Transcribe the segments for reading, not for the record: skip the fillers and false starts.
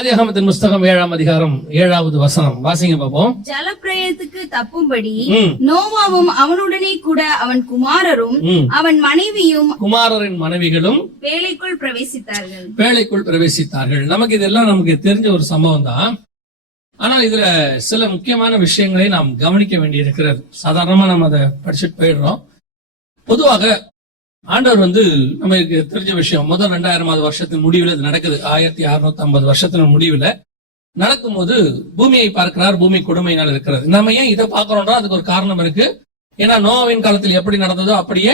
ஆதியாகமத்தின் புஸ்தகம் 7ஆம் அதிகாரம் 7வது வசனம் வாசிங்க பாப்போம். ஜலப்பிரளயத்துக்கு தப்பும்படி நோவாவும் அவனுடனே கூட அவன் குமாரரும் அவன் மனைவியும் குமாரரின் மனைவிகளும் பேழைக்குள் பிரவேசித்தார்கள். நமக்கு இதெல்லாம் நமக்கு தெரிஞ்ச ஒரு சம்பவம் தான். ஆனா இதுல சில முக்கியமான விஷயங்களை நாம் கவனிக்க வேண்டி இருக்கிறது. சாதாரணமா நம்ம அதை படிச்சுட்டு போயிடுறோம். பொதுவாக ஆண்டவர் நமக்கு தெரிஞ்ச விஷயம், முதல் 2000வது வருஷத்தின் முடிவில் இது நடக்குது. 1650 வருஷத்தின் முடிவில் நடக்கும்போது பூமியை பார்க்கிறார். பூமி கொடுமையினால் இருக்கிறது. நம்ம ஏன் இதை பார்க்கிறோம்னா அதுக்கு ஒரு காரணம் இருக்கு. ஏன்னா நோவாவின் காலத்தில் எப்படி நடந்ததோ அப்படியே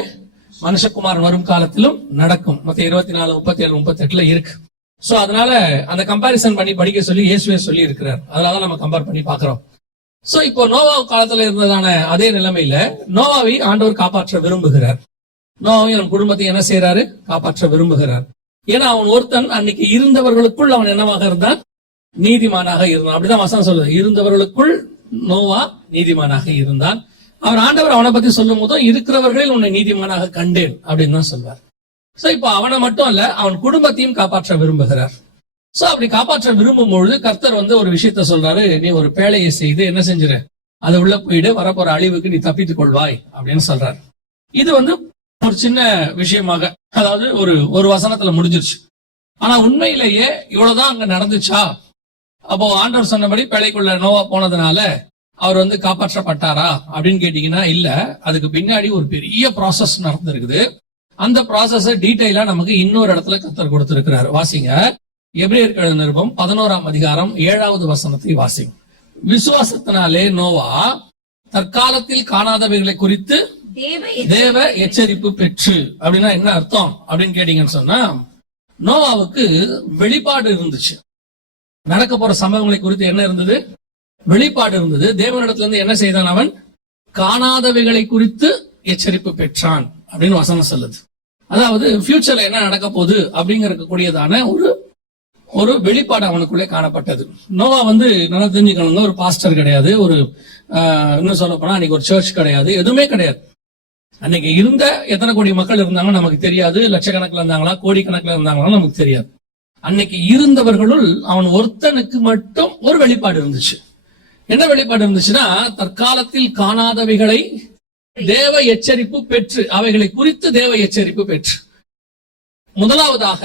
மனுஷகுமாரன் வரும் காலத்திலும் நடக்கும். மொத்தம் 24, 37, 38 இருக்கு. சோ அதனால அந்த கம்பாரிசன் பண்ணி படிக்க சொல்லி இயேசுவே சொல்லி இருக்கிறார். அதனால நம்ம கம்பேர் பண்ணி பாக்குறோம். சோ இப்போ நோவா காலத்துல இருந்ததான அதே நிலைமையில நோவாவை ஆண்டவர் காப்பாற்ற விரும்புகிறார். நோவாவை அவன் குடும்பத்தை என்ன செய்யறாரு? காப்பாற்ற விரும்புகிறார். ஏன்னா அவன் ஒருத்தன் அன்னைக்கு இருந்தவர்களுக்குள் அவன் என்னவாக இருந்தான்? நீதிமானாக இருந்தான். அப்படிதான் வசனம் சொல்லுது. இருந்தவர்களுக்குள் நோவா நீதிமானாக இருந்தான். அவர் ஆண்டவர் அவனை பத்தி சொல்லும் போதும் இருக்கிறவர்களில் உன்னை நீதிமானாக கண்டேன் அப்படின்னு தான் சொல்வார். சோ இப்ப அவனை மட்டும் அல்ல, அவன் குடும்பத்தையும் காப்பாற்ற விரும்புகிறார். சோ அப்படி காப்பாற்ற விரும்பும் பொழுது கர்த்தர் ஒரு விஷயத்த சொல்றாரு. நீ ஒரு பேழையை செய்து என்ன செஞ்சிரு, அது உள்ள போயிடு, வரப்போற அழிவுக்கு நீ தப்பித்துக் கொள்வாய் அப்படின்னு சொல்றாரு. இது ஒரு சின்ன விஷயமாக, அதாவது ஒரு வசனத்துல முடிஞ்சிருச்சு. ஆனா உண்மையிலேயே இவ்வளவுதான் அங்க நடந்துச்சா? அப்போ ஆண்டவர் சொன்னபடி பேழைக்குள்ள நோவா போனதுனால அவர் காப்பாற்றப்பட்டாரா அப்படின்னு கேட்டீங்கன்னா இல்ல. அதுக்கு பின்னாடி ஒரு பெரிய ப்ராசஸ் நடந்திருக்குது. அந்த ப்ராசஸ் டீடைலா நமக்கு இன்னொரு இடத்துல கர்த்தர் கொடுத்திருக்கிறார். வாசிங்க, எபிரேயர் நிருபம் 11ஆம் அதிகாரம் 7வது வசனத்தை வாசிங்க. விசுவாசத்தினாலே நோவா தற்காலத்தில் காணாதவைகளை குறித்து தேவ எச்சரிப்பு பெற்று. அப்படின்னா என்ன அர்த்தம் அப்படின்னு கேட்டீங்கன்னு சொன்னா, நோவாவுக்கு வெளிப்பாடு இருந்துச்சு. நடக்க போற சம்பவங்களை குறித்து என்ன இருந்தது? வெளிப்பாடு இருந்தது. தேவனிடத்துல இருந்து என்ன செய்தான்? அவன் காணாதவைகளை குறித்து எச்சரிப்பு பெற்றான் அப்படின்னு வசனம் சொல்லுது. அதாவது ஃபியூச்சர்ல என்ன நடக்க போகுது அப்படிங்கறக்கூடியதான ஒரு வெளிப்பாடு அவனுக்குள்ளே காணப்பட்டது. நோவா நல்லா தெரிஞ்சுக்கணுங்க, ஒரு பாஸ்டர் கிடையாது, இன்னும் சொல்ல போனா அன்னைக்கு ஒரு சர்ச் கிடையாது, எதுவுமே கிடையாது. அன்னைக்கு இருந்த எத்தனை கோடி மக்கள் இருந்தாங்கன்னு நமக்கு தெரியாது. லட்சக்கணக்கில் இருந்தாங்களா, கோடிக்கணக்கில் இருந்தாங்களா நமக்கு தெரியாது. அன்னைக்கு இருந்தவர்களுள் அவன் ஒருத்தனுக்கு மட்டும் ஒரு வெளிப்பாடு இருந்துச்சு. என்ன வெளிப்பாடு இருந்துச்சுன்னா, தற்காலத்தில் காணாதவைகளை தேவ எச்சரிப்பு பெற்று, அவைகளை குறித்து தேவ எச்சரிப்பு பெற்று. முதலாவதாக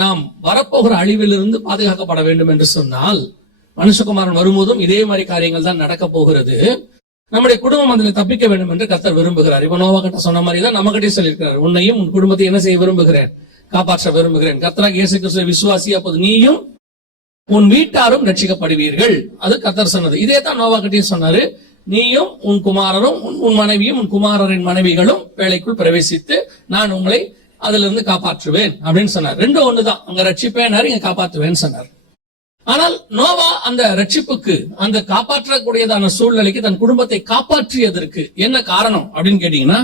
நாம் வரப்போகிற அழிவிலிருந்து பாதுகாக்கப்பட வேண்டும் என்று சொன்னால், மனுஷகுமாரன் வரும்போதும் இதே மாதிரி காரியங்கள் தான் நடக்க போகிறது. நம்முடைய குடும்பம் அதில் தப்பிக்க வேண்டும் என்று கர்த்தர் விரும்புகிறார். இப்ப நோவா கிட்ட சொன்ன மாதிரி தான் நம்ம கிட்டே சொல்லியிருக்கிறார். உன்னையும் உன் குடும்பத்தை என்ன செய்ய விரும்புகிறேன்? காப்பாற்ற விரும்புகிறேன். கர்த்தராகிய இயேசு கிறிஸ்துவை விசுவாசி, அப்போது நீயும் உன் வீட்டாரும் ரட்சிக்கப்படுவீர்கள். அது கர்த்தர் சொன்னது. இதே தான் நோவா கிட்டே சொன்னாரு. நீயும் உன் குமாரரும் உன் மனைவியும் உன் குமாரரின் மனைவிகளும் வேலைக்குள் பிரவேசித்து நான் உங்களை அதுல இருந்து காப்பாற்றுவேன் அப்படின்னு சொன்னார். ரெண்டும் ஒண்ணுதான். அங்க ரட்சிப்பேன், இங்க காப்பாற்றுவேன்னு சொன்னார். ஆனால் நோவா அந்த ரட்சிப்புக்கு, அந்த காப்பாற்றக்கூடியதான சூழ்நிலைக்கு தன் குடும்பத்தை காப்பாற்றியதற்கு என்ன காரணம் அப்படின்னு கேட்டீங்கன்னா,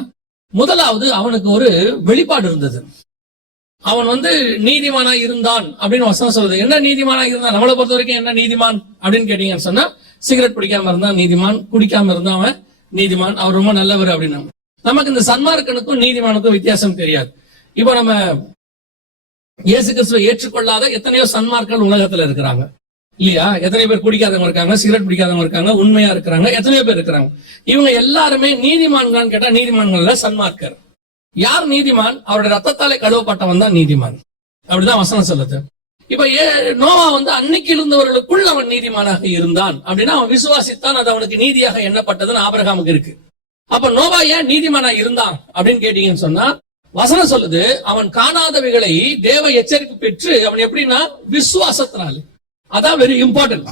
முதலாவது அவனுக்கு ஒரு வெளிப்பாடு இருந்தது. அவன் நீதிமானா இருந்தான் அப்படின்னு வசனம் சொல்றது. என்ன நீதிமானா இருந்தான்? நம்மளை பொறுத்த வரைக்கும் என்ன நீதிமான் அப்படின்னு கேட்டீங்கன்னு சொன்னா, சிகரெட் பிடிக்காம இருந்தான் நீதிமான், குடிக்காம இருந்தா அவன் நீதிமான், அவர் ரொம்ப நல்லவர் அப்படின்னு. நமக்கு இந்த சன்மார்க்கனுக்கும் நீதிமானுக்கும் வித்தியாசம் தெரியாது. இப்போ நம்ம இயேசு கிறிஸ்துவை ஏற்றுக்கொள்ளாத எத்தனையோ சன்மார்கள் உலகத்துல இருக்கிறாங்க இல்லையா? எத்தனை பேர் குடிக்காதவங்க இருக்காங்க, சிகரெட் பிடிக்காதவங்க இருக்காங்க, உண்மையா இருக்கிறாங்க, எத்தனையோ பேர் இருக்கிறாங்க. இவங்க எல்லாருமே நீதிமான்களான்னு கேட்டா நீதிமான்கள்ல சன்மார்க்கர். யார் நீதிமான்? அவருடைய ரத்தத்தாலே கழுவப்பட்டவன் தான் நீதிமான். அப்படிதான் வசனம் சொல்லுது. இப்ப நோவா அன்னைக்கு இருந்தவர்களுக்குள் அவன் நீதிமானாக இருந்தான் அப்படின்னா அவன் விசுவாசித்தான், அது அவனுக்கு நீதியாக எண்ணப்பட்டதுன்னு ஆபிரகாமுக்கு இருக்கு. அப்ப நோவா ஏன் நீதிமானா இருந்தான் அப்படின்னு கேட்டீங்கன்னு சொன்னா, வசனம் சொல்லுது அவன் காணாதவைகளை தேவ எச்சரிப்பு பெற்று. அவன் எப்படின்னா விசுவாசத்தினால. அதான் வெரி இம்பார்ட்டன்ட்.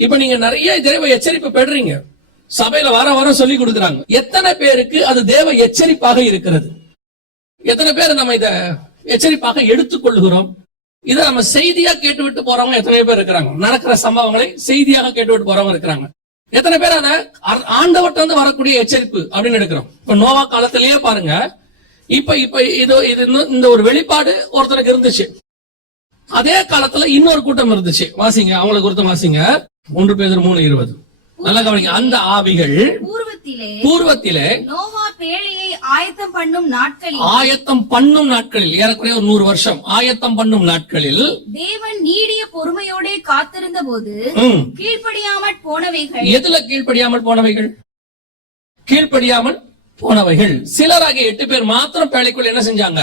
இப்ப நீங்க நிறைய தேவ எச்சரிப்பு பெறுறீங்க, சபையில வாரம் சொல்லி கொடுக்குறாங்க. எத்தனை பேருக்கு அது தேவ எச்சரிப்பாக இருக்கிறது? எத்தனை பேர் நம்ம இத எச்சரிப்பாக எடுத்துக்கொள்ளுகிறோம்? இதை நம்ம செய்தியா கேட்டுவிட்டு போறவங்க எத்தனை பேர் இருக்கிறாங்க? நடக்கிற சம்பவங்களை செய்தியாக கேட்டுவிட்டு போறவங்க இருக்கிறாங்க. எத்தனை பேர் அதை ஆண்டவர்ட்ட வரக்கூடிய எச்சரிப்பு அப்படின்னு எடுக்கிறோம்? இப்ப நோவா காலத்திலேயே பாருங்க. இப்ப இந்த ஒரு வெளிப்பாடு ஒருத்தருக்கு இருந்துச்சு. அதே காலத்துல இன்னொரு கூட்டம் இருந்துச்சு. வாசிங்க, அவங்களை குறித்து வாசிங்க. 1 பேதுரு 3:20. நல்ல கவனிங்க. அந்த ஆவிகள் பூர்வத்திலே நோவா பேழையை ஆயத்தம் பண்ணும் நாட்களில் ஏறக்குறைய ஒரு 100 வருஷம் ஆயத்தம் பண்ணும் நாட்களில் தேவன் நீடிய பொறுமையோட காத்திருந்த போது கீழ்ப்படியாமல் போனவைகள். எதுல கீழ்ப்படியாமல் போனவைகள்? கீழ்ப்படியாமல் போனவைகள். சிலராகிய 8 பேர் மாத்திரம் பேழைக்குள் என்ன செஞ்சாங்க?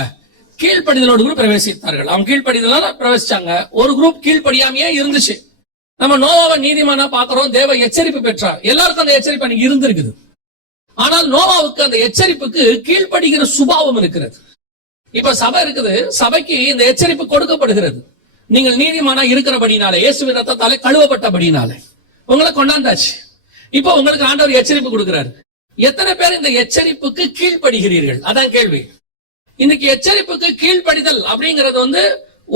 கீழ்ப்படிதலோடு கூட பிரவேசித்தார்கள். அவங்க கீழ்ப்படிதலால பிரவேசிச்சாங்க. ஒரு குரூப் கீழ்ப்படியாமையே இருந்துச்சு. நம்ம நோவாவை நீதிமானா பாக்குறோம். தேவ எச்சரிப்பு பெற்றார். எல்லாருக்கும் அந்த எச்சரிப்பு அன்னைக்கு இருந்திருக்குது. ஆனால் நோவாவுக்கு அந்த எச்சரிப்புக்கு கீழ்ப்படுகிற சுபாவம் இருக்கிறது. இப்ப சபை இருக்குது. சபைக்கு இந்த எச்சரிப்பு கொடுக்கப்படுகிறது. நீங்கள் நீதிமானா இருக்கிறபடினாலே, இயேசுவின் ரத்தத்தாலே கழுவப்பட்டபடினாலே உங்களை கொண்டாந்தாச்சு. இப்ப உங்களுக்கு ஆண்டவர் எச்சரிப்பு கொடுக்கிறார். எத்தனை பேர் இந்த எச்சரிப்புக்கு கீழ்ப்படுகிறீர்கள்? அதான் கேள்வி. இன்னைக்கு எச்சரிப்புக்கு கீழ்ப்படிதல் அப்படிங்கிறது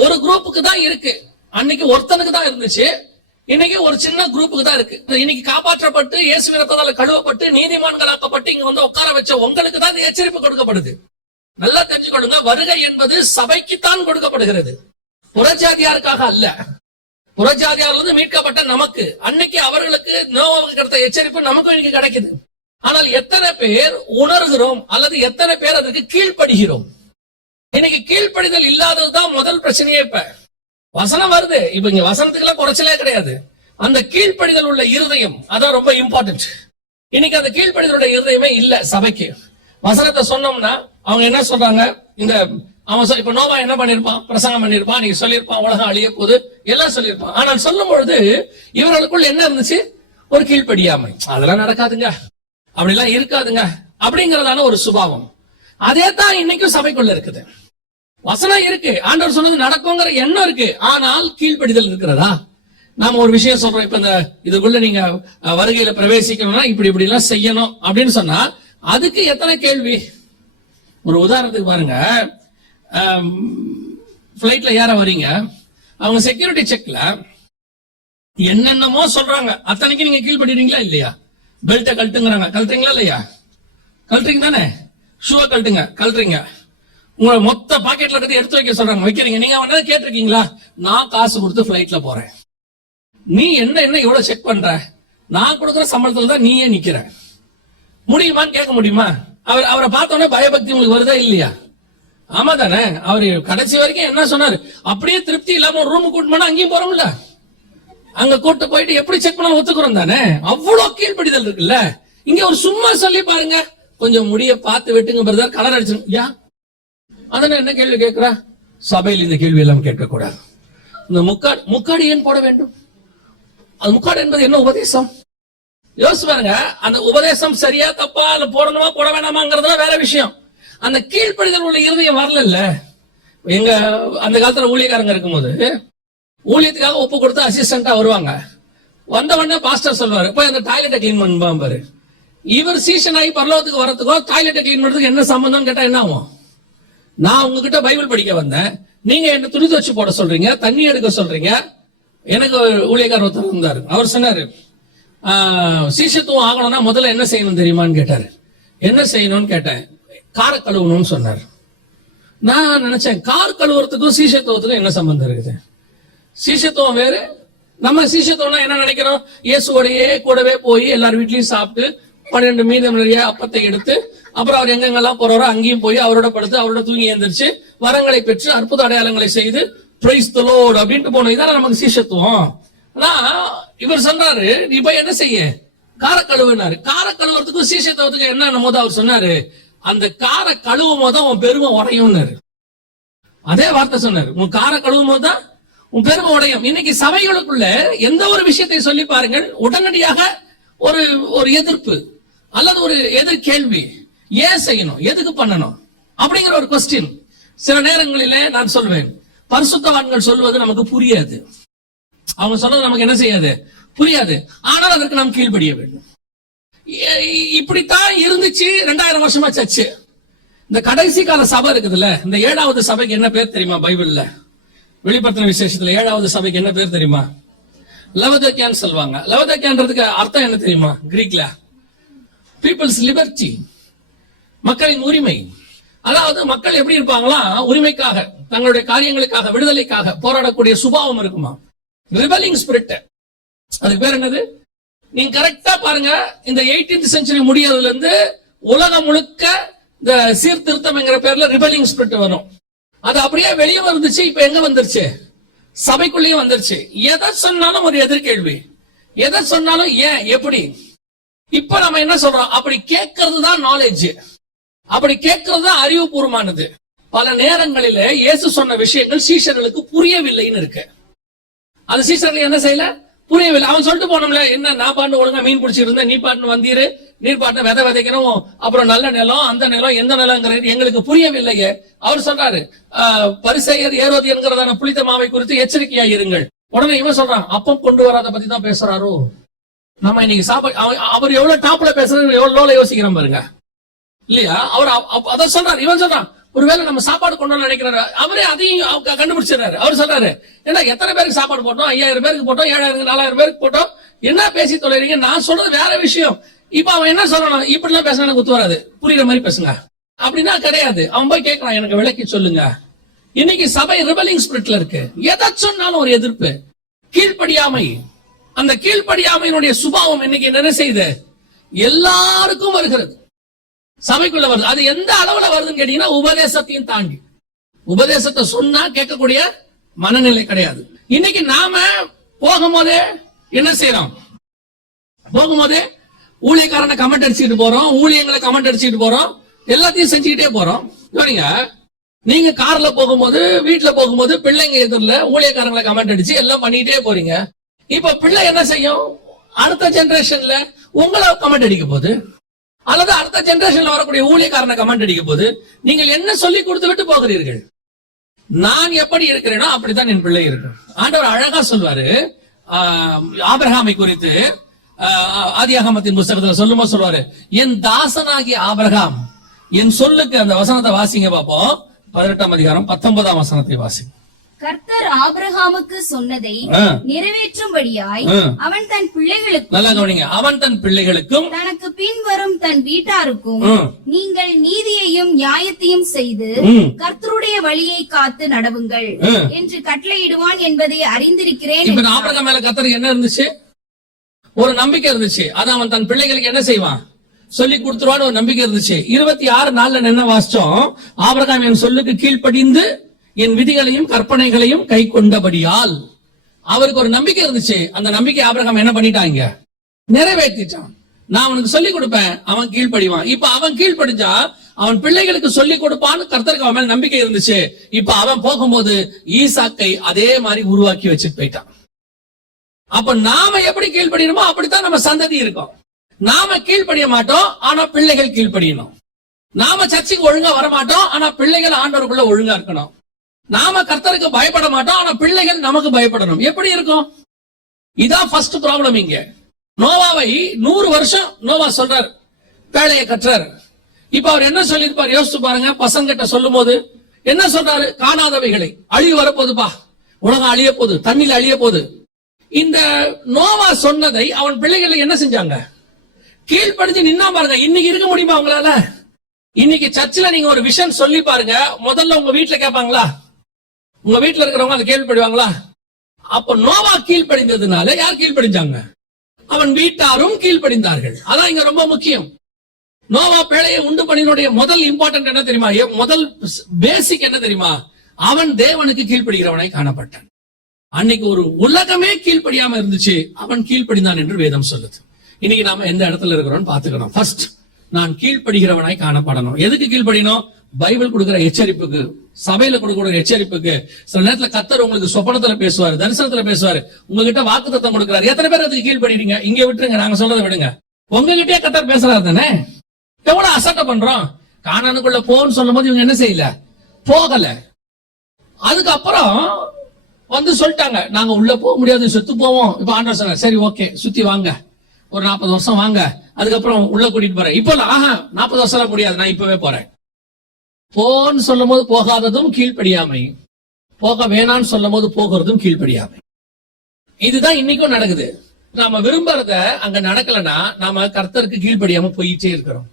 ஒரு குரூப்புக்கு தான் இருக்கு. அன்னைக்கு ஒருத்தனுக்கு தான் இருந்துச்சு. இன்னைக்கு ஒரு சின்ன குரூப்புக்கு தான் இருக்கு. இன்னைக்கு காப்பாற்றப்பட்டு இயேசுவின் ரத்தத்தால கழுவப்பட்டு நீதிமான்களாக்கப்பட்டு இங்க உட்கார வச்ச உங்களுக்கு தான் இந்த எச்சரிப்பு கொடுக்கப்படுது. நல்லா தெரிஞ்சுக்கொள்ளுங்க, வருகை என்பது சபைக்குத்தான் கொடுக்கப்படுகிறது, புறஜாதியாருக்காக அல்ல. புறஜாதியார் மீட்கப்பட்ட நமக்கு, அன்னைக்கு அவர்களுக்கு நோவாவுக்கு கிடைத்த எச்சரிப்பு நமக்கும் இன்னைக்கு கிடைக்குது. ஆனால் எத்தனை பேர் உணர்கிறோம் அல்லது எத்தனை பேர் அதுக்கு கீழ்ப்படுகிறோம்? இன்னைக்கு கீழ்ப்படிதல் இல்லாததுதான் முதல் பிரச்சனையே. இப்ப வசனம் வருது, இப்ப இங்க வசனத்துக்கு எல்லாம் குறைச்சலே கிடையாது. அந்த கீழ்ப்படிதல் உள்ள இருதயம் அதான் ரொம்ப இம்பார்ட்டன்ட். இன்னைக்கு அந்த கீழ்ப்படிதலுடைய இருதயமே இல்ல சபைக்கு. வசனத்தை சொன்னோம்னா அவங்க என்ன சொல்றாங்க? இந்த அவன் இப்ப நோவா என்ன பண்ணிருப்பான்? பிரசங்கம் பண்ணிருப்பான், நீங்க சொல்லிருப்பான் உலகம் அழிய போது எல்லாம் சொல்லிருப்பான். ஆனால் சொல்லும் பொழுது இவர்களுக்குள்ள என்ன இருந்துச்சு? ஒரு கீழ்ப்படியாமை. அதெல்லாம் நடக்காதுங்க, அப்படிலாம் இருக்காதுங்க அப்படிங்கறதான ஒரு சுபாவம். அதே தான் இன்னைக்கும் சபைக்குள்ள இருக்குது. வசனம் இருக்கு, ஆண்டவர் சொன்னது நடக்குங்கிற எண்ணம் இருக்கு, ஆனால் கீழ்ப்படிதல் இருக்கிறதா? நாம ஒரு விஷயம் சொல்றோம், இப்ப இந்த இதுக்குள்ள நீங்க வருகையில பிரவேசிக்கணும்னா இப்படி இப்படி எல்லாம் செய்யணும் அப்படின்னு சொன்னா அதுக்கு எத்தனை கேள்வி? ஒரு உதாரணத்துக்கு பாருங்க, பிளைட்ல ஏற வரீங்க, அவங்க செக்யூரிட்டி செக்ல என்னென்னமோ சொல்றாங்க, அத்தனைக்கு நீங்க கீழ்படுறீங்களா இல்லையா? பெல்ட்டை கழட்டுங்கிறாங்க, கழட்டுறீங்களா இல்லையா? கழட்டுறீங்க தானே? ஷூவை கழட்டுங்க, கழட்டுறீங்க. உங்களை மொத்த பாக்கெட்ல இருக்கிறது எடுத்து வைக்க சொல்றாங்க, வைக்கிறீங்க. நீங்க அவன் கேட்டிருக்கீங்களா? நான் காசு கொடுத்து பிளைட்ல போறேன், நீ என்ன இவ்வளவு செக் பண்ற? நான் கொடுக்குற சம்பளத்துல தான் நீயே நிக்கிற, முடியுமான்னு கேட்க முடியுமா? அவரை பார்த்தோன்னே பயபக்தி உங்களுக்கு வருதா இல்லையா? ஆமா தானே? அவரு கடைசி வரைக்கும் என்ன சொன்னாரு? அப்படியே திருப்தி இல்லாம ஒரு ரூம் கூட்டு போனா அங்கேயும் போறோம்ல, அங்க கூட்டு போயிட்டு எப்படி செக் பண்ணாலும் ஒத்துக்கிறோம் தானே? அவ்வளவு கீழ்ப்படிதல் இருக்குல்ல. இங்க ஒரு சும்மா சொல்லி பாருங்க, கொஞ்சம் முடிய பார்த்து வெட்டுங்க பிரதர், கலர் அடிச்சிடும். யா அதனால என்ன கேள்வி கேட்கிறா? சபையில் இந்த கேள்வி எல்லாம் கேட்கக்கூடாது. இந்த முக்காடு ஏன் போட வேண்டும்? அது முக்காடு என்பது என்ன உபதேசம்? யோசிச்சு பாருங்க. அந்த உபதேசம் சரியா தப்பா, இல்ல போடணுமா போட வேணாமாங்கிறதுல வேற விஷயம். அந்த கீழ்ப்படிதல் உள்ள இருதயம் வரல. எங்க அந்த காலத்துல ஊழியக்காரங்க இருக்கும்போது ஊழியத்துக்காக ஒப்பு கொடுத்து அசிஸ்டண்டா வருவாங்க. வந்த உடனே பாஸ்டர் சொல்லுவாரு, போய் அந்த டாய்லெட்டை கிளீன் பண்ணுவாரு. இவர் சீசன் ஆகி பரலோகத்துக்கு வரதுக்கோ டாய்லெட்டை கிளீன் பண்றதுக்கு என்ன சம்பந்தம் கேட்டா என்ன ஆகும்? நான் உங்ககிட்ட பைபிள் படிக்க வந்தேன், நீங்க என்ன துணி துவச்சு போட சொல்றீங்க, தண்ணி எடுக்க சொல்றீங்க. எனக்கு ஊழியக்காரர் ஒருத்தர் இருந்தாரு, அவர் சொன்னாரு, சீசத்துவம் ஆகணும்னா முதல்ல என்ன செய்யணும் தெரியுமான்னு கேட்டாரு. என்ன செய்யணும்னு கேட்டேன். காரை கழுவணும்னு சொன்னார். நான் நினைச்சேன், கார் கழுவுறதுக்கும் சீசத்துவத்துக்கும் என்ன சம்பந்தம் இருக்குது? சீசத்துவம் வேறு, நம்ம சீசத்துவம்னா என்ன நினைக்கிறோம்? இயேசுவோடையே கூடவே போய் எல்லார் வீட்லயும் சாப்பிட்டு 12 மீதம் நிறைய அப்பத்தை எடுத்து அப்புறம் அவர் எங்கெங்கெல்லாம் போறாரோ அங்கேயும் போய் அவரோட படுத்து அவரோட தூங்கி எழுந்திரிச்சு வரங்களை பெற்று அற்புத அடையாளங்களை செய்து பிரைஸ் தி லார்ட் அப்படின்ட்டு போனோம். இதான நமக்கு சீசத்துவம். ஆனா இவர் சொல்றாரு, நீ போய் என்ன செய்ய? காரை கழுவுனாரு. காரை கழுவுறதுக்கும் சீசத்துவத்துக்கு என்ன போது அவர் சொன்னாரு, அந்த காரை கழுவும் போது உன் பெருமை உடையும்னாரு. அதே வார்த்தை சொன்னாரு, உன் காரை கழுவும் போதுதான் உன் பெருமை உடையும். இன்னைக்கு சபைகளுக்குள்ள எந்த ஒரு விஷயத்தை சொல்லி பாருங்கள், உடனடியாக ஒரு எதிர்ப்பு அல்லது ஒரு எதிர் கேள்வி. ஏன் செய்யணும், எதுக்கு பண்ணணும் அப்படிங்கிற ஒரு கொஸ்டின். சில நேரங்களிலே நான் சொல்வேன், பரிசுத்தவான்கள் சொல்வது நமக்கு புரியாது. அவங்க சொன்னது நமக்கு என்ன செய்யாது? புரியாது. ஆனால் அதற்கு நாம் கீழ்ப்படிய வேண்டும். இப்படித்தான் இருந்துச்சு 2000 வருஷமா சர்ச்சு. இந்த கடைசி கால சபை இருக்குதுல்ல, இந்த 7வது சபைக்கு என்ன பேர் தெரியுமா? பைபிள்ல வெளிப்படுத்தின விசேஷத்துல 7வது சபைக்கு என்ன பேர் தெரியுமா? லவோதிக்கேன்னு சொல்லுவாங்க. லவோதிக்கேன்றதுக்கு அர்த்தம் என்ன தெரியுமா? கிரீக்ல பீப்புள்ஸ் லிபர்ட்டி, மக்களின் உரிமை. அதாவது மக்கள் எப்படி இருப்பாங்களா? உரிமைக்காக, தங்களுடைய காரியங்களுக்காக, விடுதலைக்காக போராடக்கூடிய சுபாவம் இருக்குமா? ரிபெல்லிங் ஸ்பிரிட். அதுக்கு பேர் என்னது? நீங்க கரெக்டா பாருங்க, இந்த 18th செஞ்சுரி முடியறதுல இருந்து உலகம் முழுக்க இந்த சீர்திருத்தம்ங்கிற பேர்ல ரிபலிங் ஸ்பிரிட் வரும். அது அப்படியே வெளியே வந்துச்சு. இப்ப எங்க வந்துருச்சு? சபைக்குள்ளேயும் வந்துருச்சு. எதை சொன்னாலும் ஒரு எதிர்கேள்வி, எதை சொன்னாலும் ஏன், எப்படி. இப்ப நம்ம என்ன சொல்றோம்? அப்படி கேட்கறது தான் நாலேஜ், அப்படி கேட்கறது தான் அறிவுபூர்வமானது. பல நேரங்களில இயேசு சொன்ன விஷயங்கள் சீஷர்களுக்கு புரியவில்லைன்னு இருக்கு. அந்த சீஷர்கள் என்ன செய்யல? புரியவில்லை. அவன் சொல்லிட்டு போனோம்ல, என்ன நான் பாட்டு ஒழுங்கா மீன் பிடிச்சிட்டு இருந்தேன், நீ பாட்டு வந்தீரு, நீர் பாட்டு விதை விதைக்கணும், அப்புறம் நல்ல நிலம், அந்த நிலம், எந்த நிலங்கிறது எங்களுக்கு புரியவில்லையே. அவர் சொல்றாரு, பரிசேயர் ஏரோது என்கிறதான புளித்த மாவை குறித்து எச்சரிக்கையா இருங்கள். உடனே இவன் சொல்றான், அப்பம் கொண்டு வராத பத்தி தான் பேசுறாரோ. நம்ம இன்னைக்கு சாப்பாடு அவர் எவ்வளவு டாப்ல பேசுறது, எவ்வளவு லோல யோசிக்கிறோம் பாருங்க, இல்லையா? அவர் அதான் சொல்றாரு. இவன் சொல்றான், ஒருவேளை நம்ம சாப்பாடு கொண்டு வந்து நினைக்கிறாரு. அவரே அதையும் கண்டுபிடிச்சிடறாரு. அவர் சொல்றாரு, ஏன்னா எத்தனை பேருக்கு சாப்பாடு போட்டோம்? 5000 பேருக்கு போட்டோம், 7000 4000 பேருக்கு போட்டோம். என்ன பேசி தொலைறீங்க? நான் சொல்றது வேற விஷயம். இப்ப அவன் என்ன சொல்லணும்? இப்படி எல்லாம் பேசினா எனக்கு ஒத்து வராது, புரியுற மாதிரி பேசுங்க அப்படின்னா கிடையாது. அவன் போய் கேட்கறான், எனக்கு விளக்கி சொல்லுங்க. இன்னைக்கு சபை ரிபலிங் ஸ்பிரிட்ல இருக்கு. எதை சொன்னாலும் ஒரு எதிர்ப்பு, கீழ்ப்படியாமை. அந்த கீழ்ப்படியாமையினுடைய சுபாவம் இன்னைக்கு என்ன செய்யுது? எல்லாருக்கும் வருகிறது, சபைக்குள்ள வருது. அது எந்த அளவுல வருதுன்னு கேட்டீங்கன்னா, உபதேசத்தையும் தாண்டி. உபதேசத்தை சொன்னா கேட்கக்கூடிய மனநிலை கிடையாது. இன்னைக்கு நாம போகும்போதே என்ன செய்யறோம்? போகும்போதே ஊழியக்காரனை கமெண்ட் அடிச்சுட்டு போறோம், ஊழியங்களை கமெண்ட் அடிச்சுட்டு போறோம், எல்லாத்தையும் செஞ்சுக்கிட்டே போறோம். நீங்க கார்ல போகும்போது, வீட்டுல போகும்போது, பிள்ளைங்க எதிரில ஊழியக்காரங்களை கமெண்ட் அடிச்சு எல்லாம் பண்ணிட்டே போறீங்க. இப்ப பிள்ளை என்ன செய்யும்? அடுத்த ஜெனரேஷன்ல உங்களை கமெண்ட் அடிக்க போகுது, அல்லது அடுத்த ஜெனரேஷன்ல வரக்கூடிய ஊழியக்காரனை கமெண்ட் அடிக்க போது. நீங்கள் என்ன சொல்லி கொடுத்து விட்டு போகிறீர்கள்? நான் எப்படி இருக்கிறேனோ அப்படித்தான் என் பிள்ளை இருக்கு. ஆண்டவர் அழகா சொல்வாரு ஆபிரகாமை குறித்து. ஆதியாகமத்தின் புத்தகத்துல சொல்லும்போது சொல்வாரு, என் தாசனாகிய ஆபிரகாம் என் சொல்லுக்கு, அந்த வசனத்தை வாசிங்க பாப்போம். 18ஆம் அதிகாரம் 19ஆம் வசனத்தை வாசிங்க. கர்த்தர் ஆபிரகாமுக்கு சொன்னதை நிறைவேற்றும்படியாய் அவன் தன் பிள்ளைகளுக்கும், நல்லா கவனிங்க, அவன் தன் பிள்ளைகளுக்கும் தனக்கு பின்வரும் தன் வீட்டாருக்கும் நீங்கள் நீதியையும் நியாயத்தையும் செய்து கர்த்தருடைய வழியை காத்து நடவுங்கள் என்று கட்டளையிடுவான் என்பதை அறிந்திருக்கிறேன். இப்ப ஆபிரகாம் மேல கர்த்தருக்கு என்ன இருந்துச்சு? ஒரு நம்பிக்கை இருந்துச்சு. அது அவன் தன் பிள்ளைகளுக்கு என்ன செய்வான்? சொல்லி கொடுத்துருவான்னு ஒரு நம்பிக்கை இருந்துச்சு. 26:4 என்ன வாசிச்சோம்? ஆபிரகாம் என் சொல்லுக்கு கீழ்ப்படிந்து என் விதிகளையும் கற்பனைகளையும் கை கொண்டபடியால். அவருக்கு ஒரு நம்பிக்கை இருந்துச்சு. அந்த நம்பிக்கை ஆபிரகாம் என்ன பண்ணிட்டாங்க? நிறைவேற்றிட்டான். நான் அவனுக்கு சொல்லிக் கொடுப்பேன், அவன் கீழ்ப்படிவான். இப்ப அவன் கீழ்ப்படிஞ்சா அவன் பிள்ளைகளுக்கு சொல்லிக் கொடுப்பான்னு கர்த்தருக்கு அவன் மேல நம்பிக்கை இருந்துச்சு. இப்ப அவன் போகும்போது ஈசாக்கை அதே மாதிரி உருவாக்கி வச்சுட்டு போயிட்டான். அப்ப நாம எப்படி கீழ்ப்படியணுமோ அப்படித்தான் நம்ம சந்ததி இருக்கும். நாம கீழ்ப்படிய மாட்டோம், ஆனா பிள்ளைகள் கீழ்ப்படியணும். நாம சர்ச்சுக்கு ஒழுங்கா வரமாட்டோம், ஆனா பிள்ளைகள் ஆண்டவருக்குள்ள ஒழுங்கா இருக்கணும். நாம கர்த்தருக்கு பயப்பட மாட்டோம், ஆனா பிள்ளைகள் நமக்கு பயப்படணும். எப்படி இருக்கும்? இதான் ஃபர்ஸ்ட் ப்ராப்ளம். இங்க நோவாவை 100 வருஷம் நோவா சொல்றார், பேழையை கற்றார். இப்ப அவர் என்ன சொல்லிருப்பார்? யோசிச்சு பாருங்க. பசங்கிட்ட சொல்லும் போது என்ன சொல்றாரு? காணாதவைகளை, அழிவு வரப்போகுதுப்பா, உலகம் அழிய போகுது, தண்ணில அழிய போகுது. இந்த நோவா சொன்னதை அவன் பிள்ளைகள் என்ன செஞ்சாங்க? கீழ்ப்படிஞ்சு நின்னா பாருங்க. இன்னைக்கு இருக்க முடியுமா அவங்களால? இன்னைக்கு சர்ச்சில் நீங்க ஒரு விஷயம் சொல்லி பாருங்க, முதல்ல உங்க வீட்டுல கேட்பாங்களா? உங்க வீட்டுல இருக்கிறவங்க அதை கீழ்ப்படிவாங்களா? அப்ப நோவா கீழ்ப்படிந்ததுனால யார் கீழ்ப்படிஞ்சாங்க? அவன் வீட்டாரும் கீழ்ப்படிந்தார்கள். அதான் இங்க ரொம்ப முக்கியம். நோவா பேழையை உண்டு பண்ணினுடைய முதல் இம்பார்ட்டன்ட் என்ன தெரியுமா? முதல் பேசிக் என்ன தெரியுமா? அவன் தேவனுக்கு கீழ்ப்படுகிறவனாய் காணப்பட்டான். அன்னைக்கு ஒரு உலகமே கீழ்ப்படியாம இருந்துச்சு, அவன் கீழ்ப்படிந்தான் என்று வேதம் சொல்லுது. இன்னைக்கு நாம எந்த இடத்துல இருக்கிறோம் பாத்துக்கணும். ஃபர்ஸ்ட், நான் கீழ்ப்படுகிறவனாய் காணப்படணும். எதுக்கு கீழ்ப்படினோம்? பைபிள் கொடுக்கிற எச்சரிப்புக்கு, சபையில கொடுக்கிற எச்சரிப்புக்கு. சில நேரத்துல கர்த்தர் உங்களுக்கு சொப்பனத்துல பேசுவாரு, தரிசனத்துல பேசுவாரு, உங்ககிட்ட வாக்குத்தத்தம் கொடுக்கிறாரு. எத்தனை பேர் அதுக்கு கீழ்ப்படிறீங்க? இங்க விட்டுருங்க, நாங்க சொல்றதை விடுங்க. உங்ககிட்டயே கர்த்தர் பேசுறாரு தானே? எவ்வளவு அசட்டை பண்றோம். கானானுக்குள்ள போன்னு சொல்லும் போது இவங்க என்ன செய்யல? போகல. அதுக்கப்புறம் வந்து சொல்லிட்டாங்க, நாங்க உள்ள போக முடியாது, சுத்து போவோம். இப்ப ஆண்டவர் சொன்னார், சரி ஓகே, சுத்தி வாங்க, ஒரு 40 வருஷம் வாங்க, அதுக்கப்புறம் உள்ள கூட்டிட்டு போறேன். இப்ப 40 வருஷம் முடியாது, நான் இப்பவே போறேன். போன்னு சொல்லும் போது போகாததும் கீழ்ப்படியாமை, போக வேணான்னு சொல்லும் போது போகிறதும் கீழ்ப்படியாமை. இதுதான் இன்னைக்கும் நடக்குது. நாம விரும்புறத அங்க நடக்கலன்னா நாம கர்த்தருக்கு கீழ்ப்படியாம போயிட்டே இருக்கிறோம்.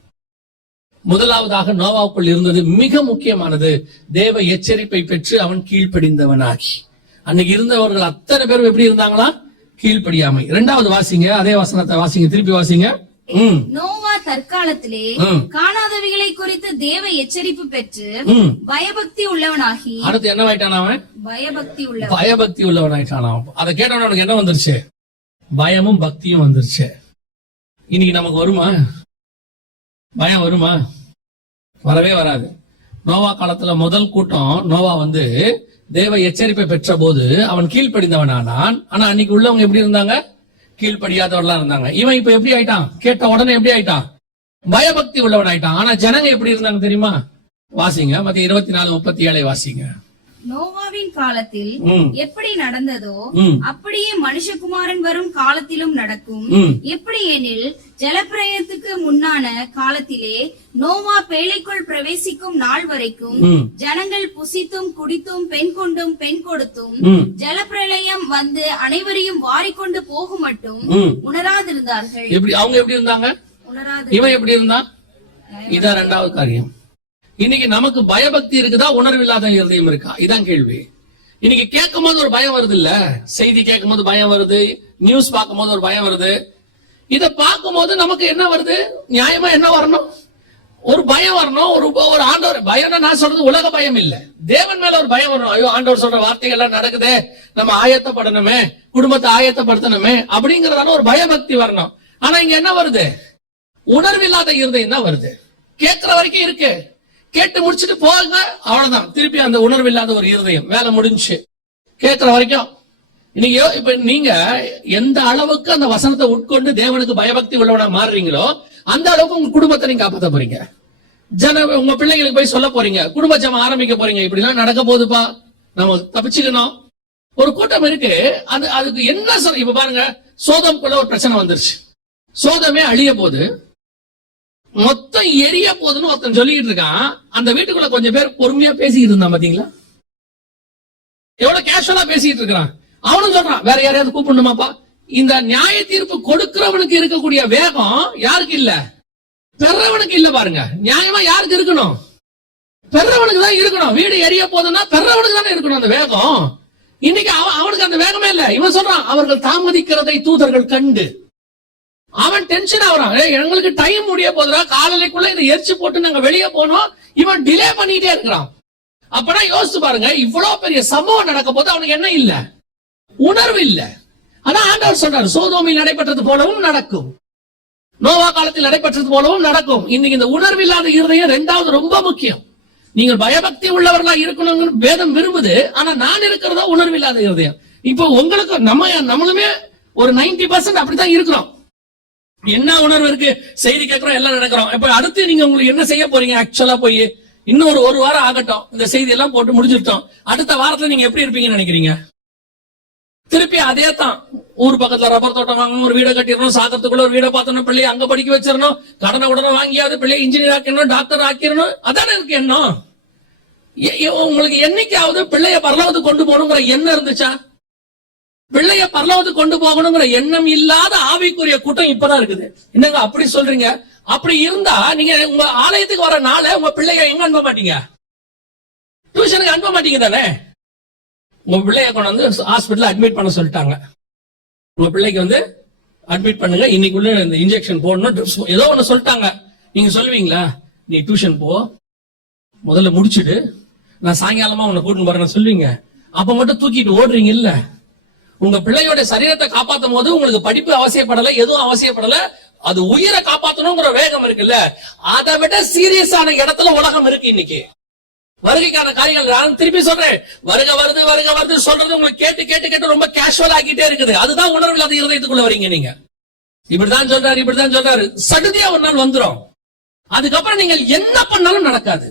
முதலாவதாக நோவாவுக்குள் இருந்தது மிக முக்கியமானது, தேவ எச்சரிப்பை பெற்று அவன் கீழ்ப்படிந்தவனாகி. அன்னைக்கு இருந்தவர்கள் அத்தனை பேரும் எப்படி இருந்தாங்களா? கீழ்ப்படியாமை. 2வது வாசிங்க, அதே வசனத்தை வாசிங்க, திருப்பி வாசிங்க. ம், நோவா தற்காலத்திலே ம். காணாதவைகளை குறித்து தேவ எச்சரிப்பு பெற்று ம். பயபக்தி உள்ளவனாகி அடுத்து என்ன ஆயிட்டான் அவன்? பயபக்தி உள்ளவன் பயபக்தி உள்ளவனாயிட்டான். அதை கேட்டவன அவனுக்கு என்ன வந்துருச்சு? பயமும் பக்தியும் வந்துருச்சு. இன்னைக்கு நமக்கு வருமா பயம்? வருமா? வரவே வராது. நோவா காலத்துல முதல் கூட்டம் நோவா தேவ எச்சரிப்பை பெற்ற போது அவன் கீழ்ப்படிந்தவனானான். ஆனா அன்னைக்கு உள்ளவங்க எப்படி இருந்தாங்க? கீழ்ப்படியாதவர்களா இருந்தாங்க. இவன் இப்ப எப்படி ஆயிட்டான்? கேட்ட உடனே எப்படி ஆயிட்டான்? பயபக்தி உள்ளவன் ஆயிட்டான். ஆனா ஜனங்க எப்படி இருந்தாங்க தெரியுமா? வாசிங்க, மத்திய 24:37 வாசிங்க. நோவாவின் காலத்தில் ம், எப்படி நடந்ததோ ம், அப்படியே மனுஷகுமாரன் வரும் காலத்திலும் நடக்கும். ம். எப்படி எனில் ஜலப்பிரயத்துக்கு முன்னான காலத்திலே நோவா பேழைக்குள் பிரவேசிக்கும் நாள் வரைக்கும் ம், ஜனங்கள் புசித்தும் குடித்தும் பெண் கொண்டும் பெண் கொடுத்தும் ம், ஜலப்பிரளயம் அனைவரையும் வாரிக்கொண்டு போகும் மட்டும் ம். உணராதிருந்தார்கள். அவங்க எப்படி இருந்தாங்க? உணராது இவன் எப்படி இருந்தான்? இதான் ரெண்டாவது காரியம். இன்னைக்கு நமக்கு பயபக்தி இருக்குதா, உணர்வில்லாத இருதயம் இருக்கா? இதான் கேள்வி. இன்னைக்கு கேட்கும் போது ஒரு பயம் வருது இல்ல? செய்தி கேட்கும் போது பயம் வருது, நியூஸ் பார்க்கும் போது ஒரு பயம் வருது. இத பார்க்கும் போது நமக்கு என்ன வருது? நியாயமா என்ன வரணும்? ஒரு பயம் வரணும். ஒரு ஆண்டவர் பயம். நான் சொல்றது உலக பயம் இல்ல, தேவன் மேல ஒரு பயம் வரணும். ஐயோ, ஆண்டவர் சொல்ற வார்த்தைகள் எல்லாம் நடக்குதே, நம்ம ஆயத்தப்படணுமே, குடும்பத்தை ஆயத்தப்படுத்தணுமே அப்படிங்கறதான ஒரு பயபக்தி வரணும். ஆனா இங்க என்ன வருது? உணர்வில்லாத இருதயம் தான் வருது. கேட்கிற வரைக்கும் இருக்கு, கேட்டு முடிச்சுட்டு போங்க, அவ்வளவுதான். திருப்பி அந்த உணர்வு இல்லாத ஒரு இருதயம், வேலை முடிஞ்சு. கேட்கிற வரைக்கும் நீங்க இப்ப நீங்க எந்த அளவுக்கு அந்த வசனத்தை உட்கொண்டு தேவனுக்கு பயபக்தி உள்ளவனா மாறுறீங்களோ அந்த அளவுக்கு உங்க குடும்பத்தை நீங்க காப்பாற்ற போறீங்க. உங்க பிள்ளைங்களுக்கு போய் சொல்ல போறீங்க, குடும்ப ஜெபம் ஆரம்பிக்க போறீங்க. இப்படி எல்லாம் நடக்க போகுதுப்பா, நம்ம தப்பிச்சுக்கணும். ஒரு கூட்டம் இருக்கு, அதுக்கு என்ன சொல்ற? இப்ப பாருங்க, சோதம்குள்ள ஒரு பிரச்சனை வந்துருச்சு. சோதமே அழிய போது, மொத்தம் எரிய போதுன்னு ஒருத்தன் சொல்லிட்டு இருக்கான். அந்த வீட்டுக்குள்ள கொஞ்சம் பேர் பொறுமையா பேசிக்கிட்டு இருந்தான். பாத்தீங்களா எவ்வளவு கேஷுவலா பேசிட்டு இருக்கிறான். அவனும் சொல்றான், வேற யாரையாவது கூப்பிடணுமாப்பா? இந்த நியாய தீர்ப்பு கொடுக்கிறவனுக்கு இருக்கக்கூடிய வேகம் யாருக்கு இல்ல? பெறவனுக்கு இல்ல. பாருங்க, நியாயமா யாருக்கு இருக்கணும்? பெறவனுக்கு தான் இருக்கணும். வீடு எரிய போதுன்னா பெறவனுக்கு தானே இருக்கணும் அந்த வேகம். இன்னைக்கு அவனுக்கு அந்த வேகமே இல்ல. இவன் சொல்றான், அவர்கள் தாமதிக்கிறதை தூதர்கள் கண்டு. அவன் டென்ஷன் ஆகுறான். எங்களுக்கு டைம் முடிய போதுடா, காலைக்குள்ள இதை எரிச்சு போட்டு நாங்க வெளியே போனோம். இவன் டிலே பண்ணிட்டே இருக்கிறான். அப்பனா யோசிச்சு பாருங்க, இவ்வளவு பெரிய சம்பவம் நடக்க போது அவனுக்கு என்ன இல்ல? உணர்வு இல்ல. ஆனா ஆண்டவர் சொல்றாரு, சோதோமில் நடைபெற்றது போலவும் நடக்கும், நோவா காலத்தில் நடைபெற்றது போலவும் நடக்கும். இன்னைக்கு இந்த உணர்வு இல்லாத இருதயம் ரெண்டாவது ரொம்ப முக்கியம். நீங்கள் பயபக்தி உள்ளவர்களா இருக்கணும்னு வேதம் விரும்புது. ஆனா நான் இருக்கிறதா உணர்வு இல்லாத இருதயம். இப்போ உங்களுக்கு நம்மளுமே ஒரு 90% அப்படித்தான் இருக்கிறோம். என்ன உணர்வு இருக்கு? செய்தி கேட்கிறோம், எல்லாம் நடக்கிறோம். இப்ப அடுத்து நீங்க உங்களுக்கு என்ன செய்ய போறீங்க? ஆக்சுவலா போய் இன்னும் ஒரு வாரம் ஆகட்டும், இந்த செய்தி எல்லாம் போட்டு முடிஞ்சிட்டோம். அடுத்த வாரத்துல நீங்க எப்படி இருப்பீங்கன்னு நினைக்கிறீங்க? திருப்பி அதே தான். ஊர் பக்கத்துல ரப்பர் தோட்டம் வாங்கணும், ஒரு வீடை கட்டிடணும், சாக்கிறதுக்குள்ள ஒரு வீடை பார்த்தணும், பிள்ளைய அங்க படிக்க வச்சிடணும், கடனை உடனே வாங்கியாவது பிள்ளைய இன்ஜினியர் ஆக்கிடணும், டாக்டர் ஆக்கிடணும். அதானே இருக்கு எண்ணம். உங்களுக்கு என்னைக்காவது பிள்ளைய பரலோகத்துக்கு கொண்டு போகணுங்கிற எண்ணம் இருந்துச்சா? பிள்ளைய பரலோகத்துக்கு கொண்டு போகணுங்கிற எண்ணம் இல்லாத ஆவிக்குரிய கூட்டம் இப்பதான் இருக்குது. என்னங்க அப்படி சொல்றீங்க? அப்படி இருந்தா நீங்க உங்க ஆலயத்துக்கு வர நாள உங்க பிள்ளைய எங்க அனுப்ப மாட்டீங்க? டியூஷனுக்கு அனுப்ப மாட்டீங்க தானே? உங்க பிள்ளைய கொண்டு வந்து ஹாஸ்பிட்டல் அட்மிட் பண்ண சொல்லிட்டாங்க. உங்க பிள்ளைக்கு அட்மிட் பண்ணுங்க, இன்னைக்குள்ள இந்த இன்ஜெக்ஷன் போடணும், ஏதோ ஒண்ணு சொல்லிட்டாங்க. நீங்க சொல்லுவீங்களா? நீ டியூஷன் போ, முதல்ல முடிச்சுட்டு நான் சாயங்காலமா உன்னை கூட்டிட்டு போறேன்னு சொல்லுவீங்க. அப்ப மட்டும் தூக்கிட்டு ஓடுறீங்க இல்ல? உங்க பிள்ளையோட சரீரத்தை காப்பாற்றும் போது உங்களுக்கு படிப்பு அவசியப்படல, எதுவும் அவசியப்படல. அது உயிரை காப்பாற்றணுங்கிற வேகம் இருக்குல்ல, அதை விட சீரியஸான இடத்துல உலகம் இருக்கு இன்னைக்கு. வருகைக்கான காரியங்கள் நான் திருப்பி சொல்றேன், வருக வருது சொல்றது உங்களுக்கு கேட்டு கேட்டு கேட்டு ரொம்ப கேஷுவல் ஆகிட்டே இருக்குது. அதுதான் உணர்வு இல்லாத இருதயத்துக்குள்ள வரீங்க நீங்க. இப்படிதான் சொல்றாரு, சடுதியா ஒரு நாள் வந்துரும். அதுக்கப்புறம் நீங்கள் என்ன பண்ணாலும் நடக்காது.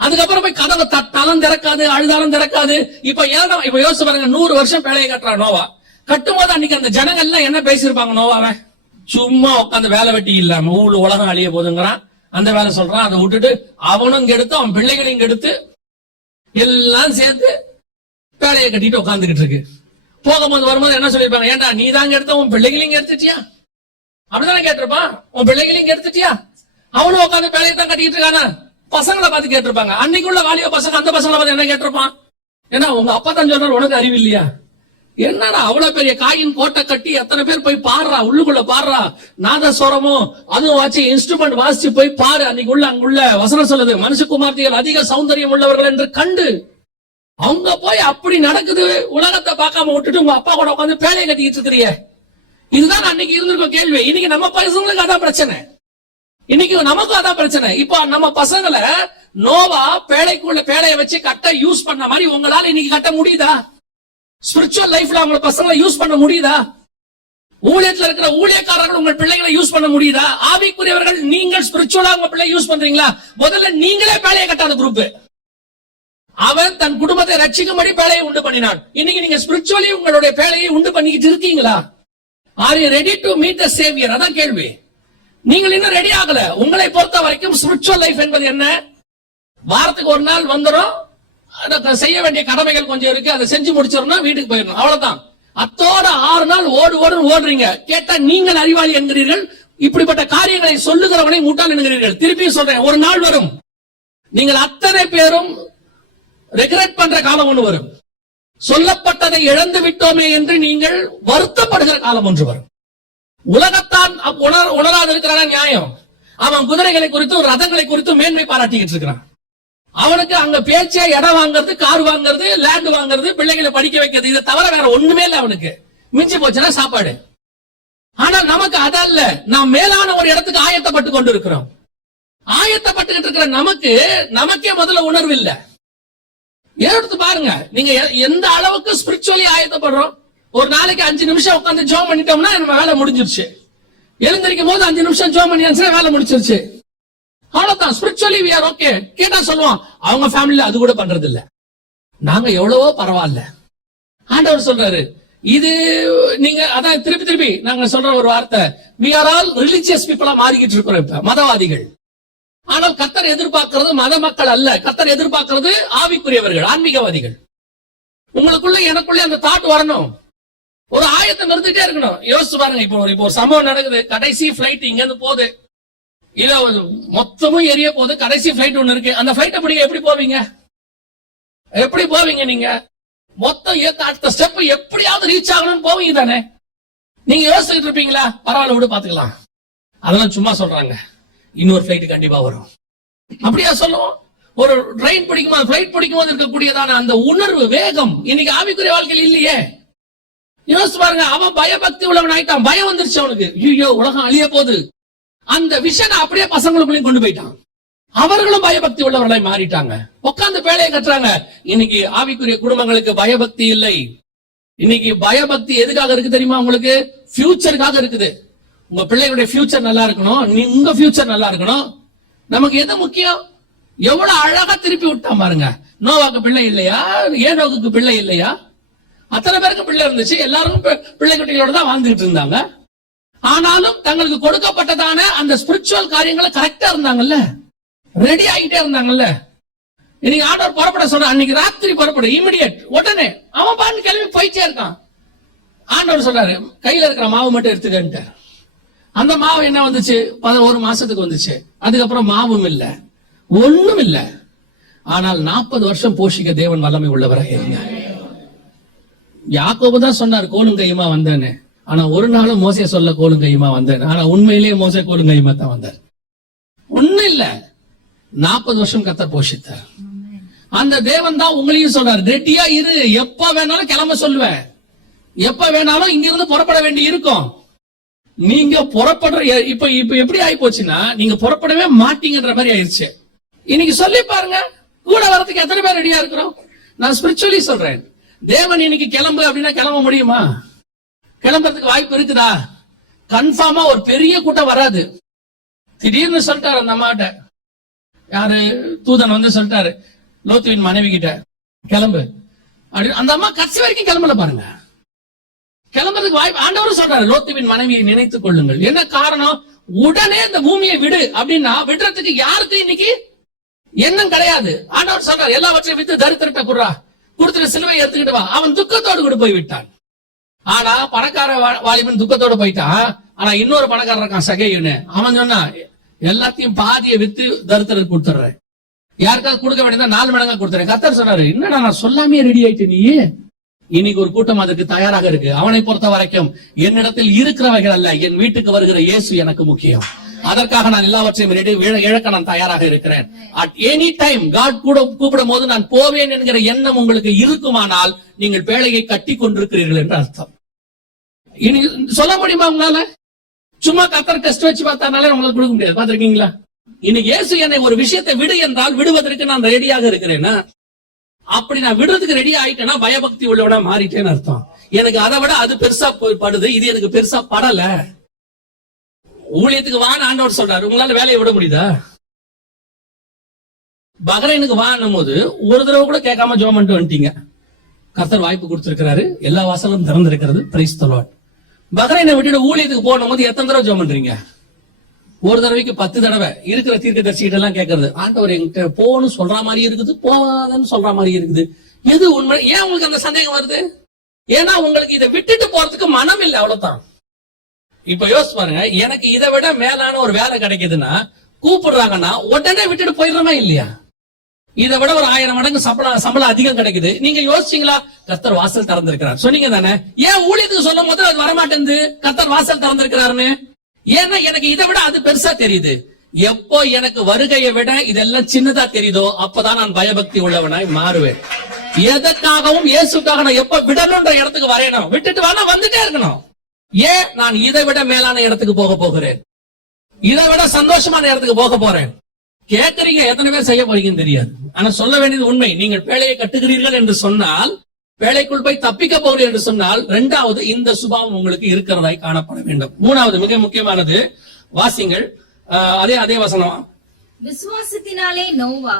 அதுக்கப்புறம் போய் கதவை தட்டாலும் திறக்காது, அழுதாலும் திறக்காது. இப்ப யோசிச்சு பாருங்க, 100 வருஷம் பேழையை கட்டுறான் நோவா. கட்டும் போது அன்னைக்கு அந்த ஜனங்கள்லாம் என்ன பேசியிருப்பாங்க நோவாவை? சும்மா உட்காந்து வேலை வெட்டி இல்லாம உலகம் அழிய போதுங்கிறான், அந்த வேலை சொல்றான். அதை விட்டுட்டு அவனும் கெடுத்து அவன் பிள்ளைகளையும் கெடுத்து எல்லாம் சேர்த்து வேலையை கட்டிட்டு உட்காந்துக்கிட்டு இருக்கு. போகும்போது வரும்போது என்ன சொல்லிருப்பாங்க? ஏண்டா நீ தாங்க எடுத்த, உன் பிள்ளைகளையும் எடுத்துட்டியா? அப்படிதானே கேட்டிருப்பான். உன் பிள்ளைகளையும் எடுத்துட்டியா? அவனும் உட்காந்து வேலையை தான் கட்டிக்கிட்டு இருக்கானா? பசங்களை பார்த்து கேட்டிருப்பாங்க. அன்னைக்குள்ள வாலிப பசங்க அந்த பசங்களை பார்த்து என்ன கேட்டிருப்பான்? ஏன்னா உங்க அப்பா தான் சொல்றாரு, உனக்கு அறிவு இல்லையா? என்னடா அவ்வளவு பெரிய காயின் கோட்டை கட்டி எத்தனை பேர் போய் பாடுறா, உள்ளுக்குள்ள பாடுறா, நாதஸ்வரமும் அதுவும் வாசி இன்ஸ்ட்ருமெண்ட் வாசிச்சு போய் பாரு. அன்னைக்கு அங்குள்ள வசனம் சொல்லுது, மனுஷகுமார்த்திகள் அதிக சௌந்தரியம் உள்ளவர்கள் என்று கண்டு. அவங்க போய் அப்படி நடக்குது, உலகத்தை பார்க்காம விட்டுட்டு உங்க அப்பா கூட உட்காந்து பேழையை கட்டிக்கிட்டு இருக்கிறிய. இதுதான் அன்னைக்கு இருந்திருக்கும் கேள்வி. இன்னைக்கு நம்ம பசங்களுக்கு அதான் பிரச்சனை. இன்னைக்கு நமக்கும் அதான் பிரச்சனை. இப்போ நம்ம பசங்களை நோவா பேழையை வச்சு கட்ட யூஸ் பண்ண மாதிரி உங்களால இன்னைக்கு கட்ட முடியுதா? ஸ்பிரிச்சுவல் லைஃப்ல அவங்க பசங்களை யூஸ் பண்ண முடியுதா? ஊழியத்துல இருக்கிற ஊழியக்காரர்கள் உங்கள் பிள்ளைகளை யூஸ் பண்ண முடியுதா? ஆவிக்குரியவர்கள் நீங்கள் ஸ்பிரிச்சுவலா உங்க பிள்ளை யூஸ் பண்றீங்களா? முதல்ல நீங்களே பேழையை கட்டாத குரூப். அவன் தன் குடும்பத்தை ரட்சிக்கும்படி பேழையை உண்டு பண்ணினான். இன்னைக்கு நீங்க ஸ்பிரிச்சுவலி உங்களுடைய பேழையை உண்டு பண்ணிக்கிட்டு இருக்கீங்களா? Are you ready to meet the Xavier? அதான் கேள்வி. நீங்கள் இன்னும் ரெடி ஆகல. உங்களை பொறுத்த வரைக்கும் ஸ்பிரிச்சுவல் லைஃப் என்பது என்ன? வாரத்துக்கு ஒரு நாள் வந்துடும், செய்ய வேண்டிய கடமைகள் கொஞ்சம் இருக்கு, அதை செஞ்சு முடிச்சிடணும், வீட்டுக்கு போயிடணும், அவ்வளவுதான். அத்தோட 6 நாள் ஓடுறீங்க. கேட்டா நீங்கள் அறிவாளி என்கிறீர்கள். இப்படிப்பட்ட காரியங்களை சொல்லுகிறவனை முட்டாள் என்கிறீர்கள். திருப்பி சொல்றேன், ஒரு நாள் வரும், நீங்கள் அத்தனை பேரும் ரெக்ரெட் பண்ற காலம் ஒன்று வரும். சொல்லப்பட்டதை இழந்து விட்டோமே என்று நீங்கள் வருத்தப்படுகிற காலம் ஒன்று வரும். உலகத்தான் உணராது இருக்கிறான நியாயம். அவன் குதிரைகளை குறித்தும் ரதங்களை குறித்தும் மேன்மை பாராட்டிக்கிட்டு இருக்கிறான். அவனுக்கு அங்க பேச்சே இடம் வாங்குறது, கார் வாங்குறது, லேண்ட் வாங்குறது, பிள்ளைகளை படிக்க வைக்கிறது, இதை தவிர வேற ஒண்ணுமே இல்ல அவனுக்கு. மிஞ்சி போச்சுன்னா சாப்பாடு. ஆனால் நமக்கு அதல்ல. நாம் மேலான ஒரு இடத்துக்கு ஆயத்தப்பட்டு கொண்டு இருக்கிறோம். ஆயத்தப்பட்டு இருக்கிற நமக்கே முதல்ல உணர்வு இல்ல. எடுத்து பாருங்க, நீங்க எந்த அளவுக்கு ஸ்பிரிச்சுவலி ஆயத்தப்படுறோம். ஒரு நாளைக்கு 5 நிமிஷம் உட்கார்ந்து ஜெபம் பண்ணிட்டோம்னா நம்ம வேலை முடிஞ்சிருச்சு. எழுந்திருக்கும் போது 5 நிமிஷம் ஜெபம் பண்ணியாச்சுன்னா வேலை முடிச்சிருச்சு. அவ்வளவுதான். Spiritually we are okay. கேட்டா சொல்லுவான், அவங்க ஃபேமிலில அது கூட பண்றது இல்ல, நாங்க எவ்வளவோ பரவாயில்ல. ஆண்டவர் சொல்றாரு, இது நீங்க அதான் திருப்பி நாங்க சொல்ற ஒரு வார்த்தை, we are all religious people மாறிக்கிட்டு இருக்கிறோம் இப்ப, மதவாதிகள். ஆனால் கர்த்தர் எதிர்பார்க்கிறது மத மக்கள் அல்ல. கர்த்தர் எதிர்பார்க்கிறது ஆவிக்குரியவர்கள், ஆன்மீகவாதிகள். உங்களுக்குள்ள எனக்குள்ள அந்த தாட் வரணும். ஒரு ஆயத்தம் இருந்துட்டே இருக்கணும். யோசிச்சு பாருங்க, இப்போ ஒரு சம்பவம் நடக்குது. கடைசி பிளைட் இங்க இருந்து போகுது, இல்ல மொத்தமும் எரிய போகுது. கடைசி பிளைட் ஒண்ணு இருக்கு. அந்த பிளைட் எப்படி போவீங்க? எப்படி போவீங்க? நீங்க மொத்தம் அடுத்த ஸ்டெப் எப்படியாவது ரீச் ஆகணும்னு போவீங்க தானே? நீங்க யோசிச்சுட்டு இருப்பீங்களா? பரவாயில்ல விடு, பாத்துக்கலாம், அதெல்லாம் சும்மா சொல்றாங்க, இன்னொரு பிளைட் கண்டிப்பா வரும், அப்படியா சொல்லுவோம். ஒரு ட்ரெயின் பிடிக்குமா, பிளைட் பிடிக்கும்போது இருக்கக்கூடியதான அந்த உணர்வு, வேகம் இன்னைக்கு ஆவிக்குரிய வாழ்க்கையில் இல்லையே. யோசிச்சு பாருங்க, அவன் பயபக்தி உள்ளவன் ஆயிட்டான். பயம் வந்துருச்சு அவனுக்கு. ஐயோ உலகம் அழிய போகுது. அந்த விஷனை அப்படியே பசங்களுக்குள்ளேயும் கொண்டு போயிட்டான். அவர்களும் பயபக்தி உள்ளவர்களை மாறிட்டாங்க. உட்கார்ந்து பேழையை கட்டுறாங்க. இன்னைக்கு ஆவிக்குரிய குடும்பங்களுக்கு பயபக்தி இல்லை. இன்னைக்கு பயபக்தி எதுக்காக இருக்கு தெரியுமா உங்களுக்கு? ஃபியூச்சருக்காக இருக்குது. உங்க பிள்ளைகளுடைய ஃபியூச்சர் நல்லா இருக்கணும், உங்க ஃபியூச்சர் நல்லா இருக்கணும். நமக்கு எது முக்கியம்? எவ்வளவு அழகா திருப்பி விட்டான் பாருங்க. நோவாக்கு பிள்ளை இல்லையா? ஏனோக்கு பிள்ளை இல்லையா? அத்தனை பேருக்கு பிள்ளை இருந்துச்சு. எல்லாரும் பிள்ளை குட்டிகளோட தான் வாழ்ந்துட்டு இருந்தாங்க. ஆனாலும் தங்களுக்கு கொடுக்கப்பட்டதான அந்த ஸ்பிரிச்சுவல் காரியங்களை கரெக்டா இருந்தாங்கல்ல, ரெடி ஆகிட்டே இருந்தாங்கல்ல. இன்னைக்கு ஆண்டவர் புறப்பட சொல்ற, அன்னைக்கு ராத்திரி புறப்பட, இமிடியேட், உடனே அவன் பாட்டு கிளம்பி போயிட்டே இருக்கான். ஆண்டவர் சொல்றாரு, கையில இருக்கிற மாவு மட்டும் எடுத்துக்கிட்டு. அந்த மாவு என்ன வந்துச்சு? 11 மாசத்துக்கு வந்துச்சு. அதுக்கப்புறம் மாவும் இல்ல, ஒண்ணும் இல்ல. ஆனால் 40 வருஷம் போஷிக்க தேவன் வல்லமை உள்ளவராக இருந்தார். யாக்கோபு தான் சொன்னார் கோலும் கையுமா வந்தேன்னு. ஆனா ஒரு நாளும் மோசே சொல்ல கோலும் கையுமா வந்தேன். ஆனா உண்மையிலேயே மோசே கோலும் கையுமா தான் வந்தார். ஒண்ணும் இல்ல, 40 வருஷம் கர்த்தர் போஷித்தார். அந்த தேவன் தான் உங்களையும் சொல்றாரு, ரெடியா இரு, எப்ப வேணாலும் கிளம்ப சொல்லுவேன், எப்ப வேணாலும் இங்க இருந்து புறப்பட வேண்டி இருக்கும். நீங்க புறப்படுற இப்ப எப்படி ஆயி போச்சுன்னா, நீங்க புறப்படவே மாட்டீங்கன்ற மாதிரி ஆயிடுச்சு. இன்னைக்கு சொல்லி பாருங்க, கூட வரதுக்கு எத்தனை பேர் ரெடியா இருக்கிறோம்? நான் ஸ்பிரிச்சுவலி சொல்றேன். தேவன் இன்னைக்கு கிளம்பு அப்படின்னா கிளம்ப முடியுமா? கிளம்புறதுக்கு வாய்ப்பு இருக்குதா? கன்ஃபார்மா ஒரு பெரிய கூட்டம் வராது. திடீர்னு சொல்லிட்டாரு அந்த அம்மாட்ட, யாரு தூதன் வந்து சொல்லிட்டாரு லோத்துவின் மனைவி கிட்ட, கிளம்பு அப்படின்னு. அந்த அம்மா கடைசி வரைக்கும் கிளம்பல பாருங்க. கிளம்புறதுக்கு வாய்ப்பு ஆண்டவரும் சொல்றாரு, லோத்துவின் மனைவியை நினைத்துக் கொள்ளுங்கள். என்ன காரணம்? உடனே இந்த பூமியை விடு அப்படின்னா விடுறதுக்கு யாருக்கு இன்னைக்கு எண்ணம் கிடையாது. ஆண்டவர் சொல்றாரு, எல்லாவற்றையும் வித்து தரித்திரத்தை குடுறா, கொடுத்துட்டு சிலுவை எடுத்துக்கிட்டு வா. அவன் துக்கத்தோடு கூட போய் விட்டான். ஆனா பணக்கார வாலிபன் துக்கத்தோட போயிட்டான். ஆனா இன்னொரு பணக்காரன் இருக்கான் சகையுன்னு, அவன் சொன்னா எல்லாத்தையும் பாதியை வித்து தரித்திரத்துக்கு கொடுத்துறேன், யாருக்காவது கொடுக்க வேண்டியதா 4 மடங்கா கொடுத்துறேன். கர்த்தர் சொன்னாரு, என்னடா நான் சொல்லாமே ரெடி ஆயிட்டு, நீ இன்னைக்கு ஒரு கூட்டம் அதற்கு தயாராக இருக்கு. அவனை பொறுத்த வரைக்கும் என்னிடத்தில் இருக்கிறவைகள் அல்ல, என் வீட்டுக்கு வருகிற இயேசு எனக்கு முக்கியம். அதற்காக நான் எல்லாவற்றையும் இழக்க நான் தயாராக இருக்கிறேன். அட் எனி டைம் காட் கூட கூப்பிடும் போது நான் போவேன் என்கிற எண்ணம் உங்களுக்கு இருக்குமானால் நீங்கள் பேழையை கட்டி கொண்டிருக்கிறீர்கள் என்று அர்த்தம். இனி சொல்ல முடியுமா உங்களால? சும்மா கர்த்தர் டெஸ்ட் வச்சு பார்த்தாலே உங்களுக்கு கொடுக்க முடியாது. பாத்திருக்கீங்களா? இன்னைக்கு இயேசு என்னை ஒரு விஷயத்தை விடு என்றால் விடுவதற்கு நான் ரெடியாக இருக்கிறேன்னா, அப்படி நான் விடுறதுக்கு ரெடி ஆயிட்டேன்னா பயபக்தி உள்ளவிட மாறிட்டேன்னு அர்த்தம். எனக்கு அதை விட அது பெருசா படுது, இது எனக்கு பெருசா படல. ஊழியத்துக்கு வான்னு ஆண்டவர் சொல்றாரு, உங்களால வேலையை விட முடியுதா? பஹ்ரைனுக்கு வான்னும் போது ஒரு தடவை கூட கேட்காம ஜெபம் பண்ணிட்டு வந்துட்டீங்க. கர்த்தர் வாய்ப்பு கொடுத்திருக்கிறாரு, எல்லா வாசலும் திறந்திருக்கிறது. Praise the Lord. பஹ்ரைனை விட்டுட்டு ஊழியத்துக்கு போனும் போது எத்தனை தடவை ஜெபம் பண்றீங்க? ஒரு தடவைக்கு 10 தடவை. இருக்கிற தீர்க்கதரிசிகிட்ட எல்லாம் கேட்கறது, ஆண்டவர் என்கிட்ட போன்னு சொல்ற மாதிரி இருக்குது, போவாதன்னு சொல்ற மாதிரி இருக்குது. எது உண்மை? ஏன் உங்களுக்கு அந்த சந்தேகம் வருது? ஏன்னா உங்களுக்கு இதை விட்டுட்டு போறதுக்கு மனம் இல்லை, அவ்வளவுதான். இப்ப யோசிச்சு பாருங்க, எனக்கு இதை விட மேலான ஒரு வேலை கிடைக்குதுன்னா கூப்பிடுறாங்கன்னா உடனே விட்டுட்டு போயிடுறோமா இல்லையா? இதை விட ஒரு 1000 மடங்கு சம்பளம் அதிகம் கிடைக்குது. நீங்க யோசிச்சீங்களா? கர்த்தர் வாசல் திறந்திருக்கிறார் சொன்னீங்க தானே? ஏன் ஊழியத்துக்கு சொல்லும் போது அது வரமாட்டேங்குது கர்த்தர் வாசல் திறந்திருக்கிறாருன்னு? ஏன்னா எனக்கு இதை விட அது பெருசா தெரியுது. எப்போ எனக்கு வருகையை விட இதெல்லாம் சின்னதா தெரியுதோ அப்பதான் நான் பயபக்தி உள்ளவனாய் மாறுவேன். எதற்காகவும் இயேசுக்காக நான் எப்ப விடணும்ன்ற இடத்துக்கு வரையணும். விட்டுட்டு வேணா வந்துட்டே இருக்கணும். ஏன்? நான் இதை விட மேலான இடத்துக்கு போக போகிறேன், இதை விட சந்தோஷமான இடத்துக்கு போக போறேன். கேட்கறீங்க, எத்தனை பேர் செய்ய போறீங்கன்னு தெரியாது. ஆனா சொல்ல வேண்டியது உண்மை. நீங்கள் பேழையை கட்டுகிறீர்கள் என்று சொன்னால், பேழைக்குள் போய் தப்பிக்க போகிறீர்கள் என்று சொன்னால், 2வது இந்த சுபாவம் உங்களுக்கு இருக்கிறதாய் காணப்பட வேண்டும். 3வது மிக முக்கியமானது, வாசிங்கள் அதே வசனம். விசுவாசத்தினாலே நோவா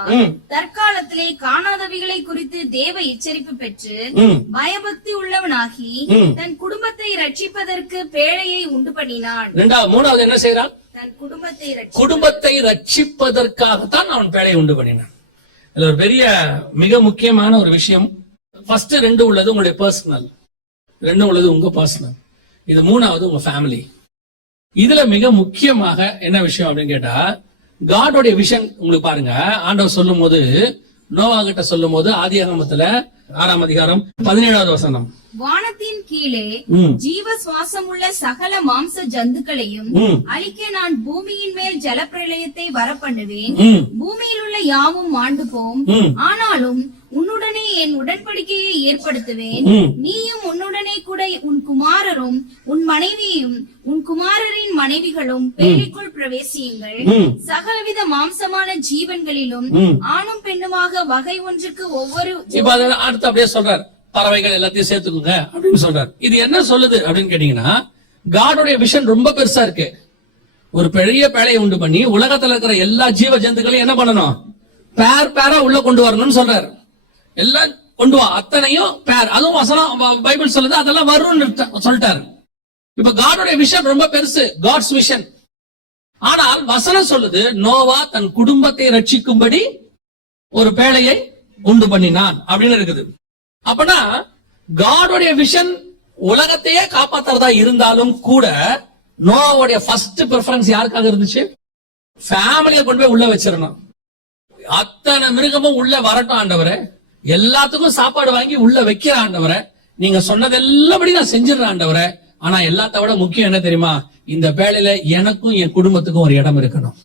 தற்காலத்திலே காணாதவைகளை குறித்து தேவ எச்சரிப்பு பெற்று பயபக்தி உள்ளவனாகி தன் குடும்பத்தை ரட்சிப்பதற்கு பேழையை உண்டு பண்ணினான். 3வது என்ன செய்யறான்? தன் குடும்பத்தை ரட்சிப்பதற்காகத்தான் அவன் பேழையை உண்டு பண்ணினான். இதுல ஒரு பெரிய மிக முக்கியமான ஒரு விஷயம். ஃபர்ஸ்ட் 2 உள்ளது உங்களுடைய பர்சனல், 2 உள்ளது உங்க பர்சனல், இது 3வது உங்க ஃபேமிலி. இதுல மிக முக்கியமாக என்ன விஷயம் அப்படின்னு கேட்டா, காடோடைய விஷன் உங்களுக்கு பாருங்க. ஆண்டவர் சொல்லும் போது, நோவா கிட்ட சொல்லும் போது, ஆதியாகமத்துல 6ஆம் அதிகாரம் 17வது வசனம், வானத்தின் கீழே ஜீவ சுவாசம் உள்ள சகல மாம்ச ஜந்துக்களையும் அழிக்க நான் பூமியின் மேல் ஜலப்பிரளயத்தை வரப்பண்ணுவேன். பூமியில் உள்ள யாவும் மாண்டு போம், ஆனாலும் உன்னுடனே என் உடன்படிக்கையை ஏற்படுத்துவேன். நீயும் உன்னுடனே கூட உன் குமாரரும் உன் மனைவியும் உன் குமாரரின் மனைவிகளும் பேழைக்குள் பிரவேசியுங்கள். சகலவித மாம்சமான ஜீவன்களிலும் ஆணும் பெண்ணுமாக வகை ஒன்றுக்கு ஒவ்வொரு. அடுத்து அப்படியே சொல்றார், பறவைகள் எல்லாத்தையும் சேர்த்துக்குங்க அப்படின்னு சொல்றாரு. இது என்ன சொல்லுது அப்படின்னு கேட்டீங்கன்னா, காடோடைய விஷன் ரொம்ப பெருசா இருக்கு. ஒரு பெரிய பேழையை உண்டு பண்ணி உலகத்துல இருக்கிற எல்லா ஜீவ ஜந்துக்களையும் என்ன பண்ணணும்? பேரா உள்ள கொண்டு வரணும்னு சொல்றாரு. எல்லாம் கொண்டு வா, அத்தனையும் பேர். அதுவும் வசனம் பைபிள் சொல்லுது, அதெல்லாம் வரும்னு சொல்லிட்டாரு. இப்ப காடோடைய விஷன் ரொம்ப பெருசு, காட்ஸ் விஷன். ஆனால் வசனம் சொல்லுது, நோவா தன் குடும்பத்தை ரட்சிக்கும்படி ஒரு பேழையை உண்டு பண்ணினான் அப்படின்னு இருக்குது. அப்பனா காடோடைய விஷன் உலகத்தையே காப்பாத்துறதா இருந்தாலும் கூட, நோவாவுடைய ஃபர்ஸ்ட் பிரெஃபரன்ஸ் யாருக்காக இருந்துச்சு? ஃபேமிலியை கொண்டு போய் உள்ள வச்சிடணும். அத்தனை மிருகமும் உள்ள வரட்டும் ஆண்டவரே, எல்லாத்துக்கும் சாப்பாடு வாங்கி உள்ள வைக்கிற ஆண்டவரே, நீங்க சொன்னதெல்லாபடி நான் செஞ்சிடறேன் ஆண்டவரே. ஆனா எல்லாத்த விட முக்கியம் என்ன தெரியுமா? இந்த பேழையில எனக்கும் என் குடும்பத்துக்கும் ஒரு இடம் இருக்கணும்.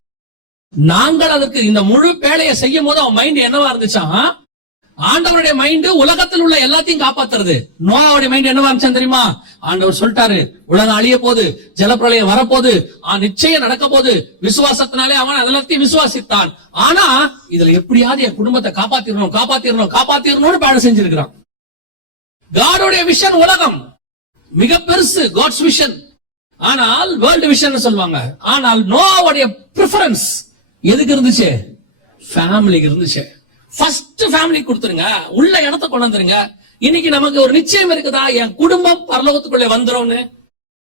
நாங்கள் அதற்கு இந்த முழு பேழையை செய்யும் போது அவன் மைண்ட் என்னவா இருந்துச்சான்? ஆண்டவருடைய மைண்ட் உலகத்தில் உள்ள எல்லாத்தையும் காப்பாத்துறது. நோவாவுடைய மைண்ட் என்னவா இருந்துச்சு தெரியுமா? ஆண்டவர் சொல்லிட்டாரு, உலகம் அழிய போது, ஜலப்பிரளயம் வரப்போது, நிச்சயம் நடக்க போது. விசுவாசத்தினாலே அவன் எல்லாத்தையும் விசுவாசித்தான். ஆனா இதுல எப்படியாவது என் குடும்பத்தை காப்பாத்திரணும்னு பேழை செஞ்சிருக்கிறான். காடோடைய விஷன் உலகம் மிக பெருசு, காட்ஸ் விஷன். ஆனால் வேர்ல்டு விஷன் சொல்லுவாங்க. ஆனால் நோவாவுடைய பிரெஃபரன்ஸ் எதுக்கு இருந்துச்சு? ஃபேமிலிக்கு இருந்துச்சு. ஃபர்ஸ்ட் ஃபேமிலி கொடுத்துருங்க, உள்ள இடத்த கொண்டு வந்துருங்க. இன்னைக்கு நமக்கு ஒரு நிச்சயம் இருக்குதா? என் குடும்பம் பரலோகத்துக்குள்ளே வந்துரும்னு.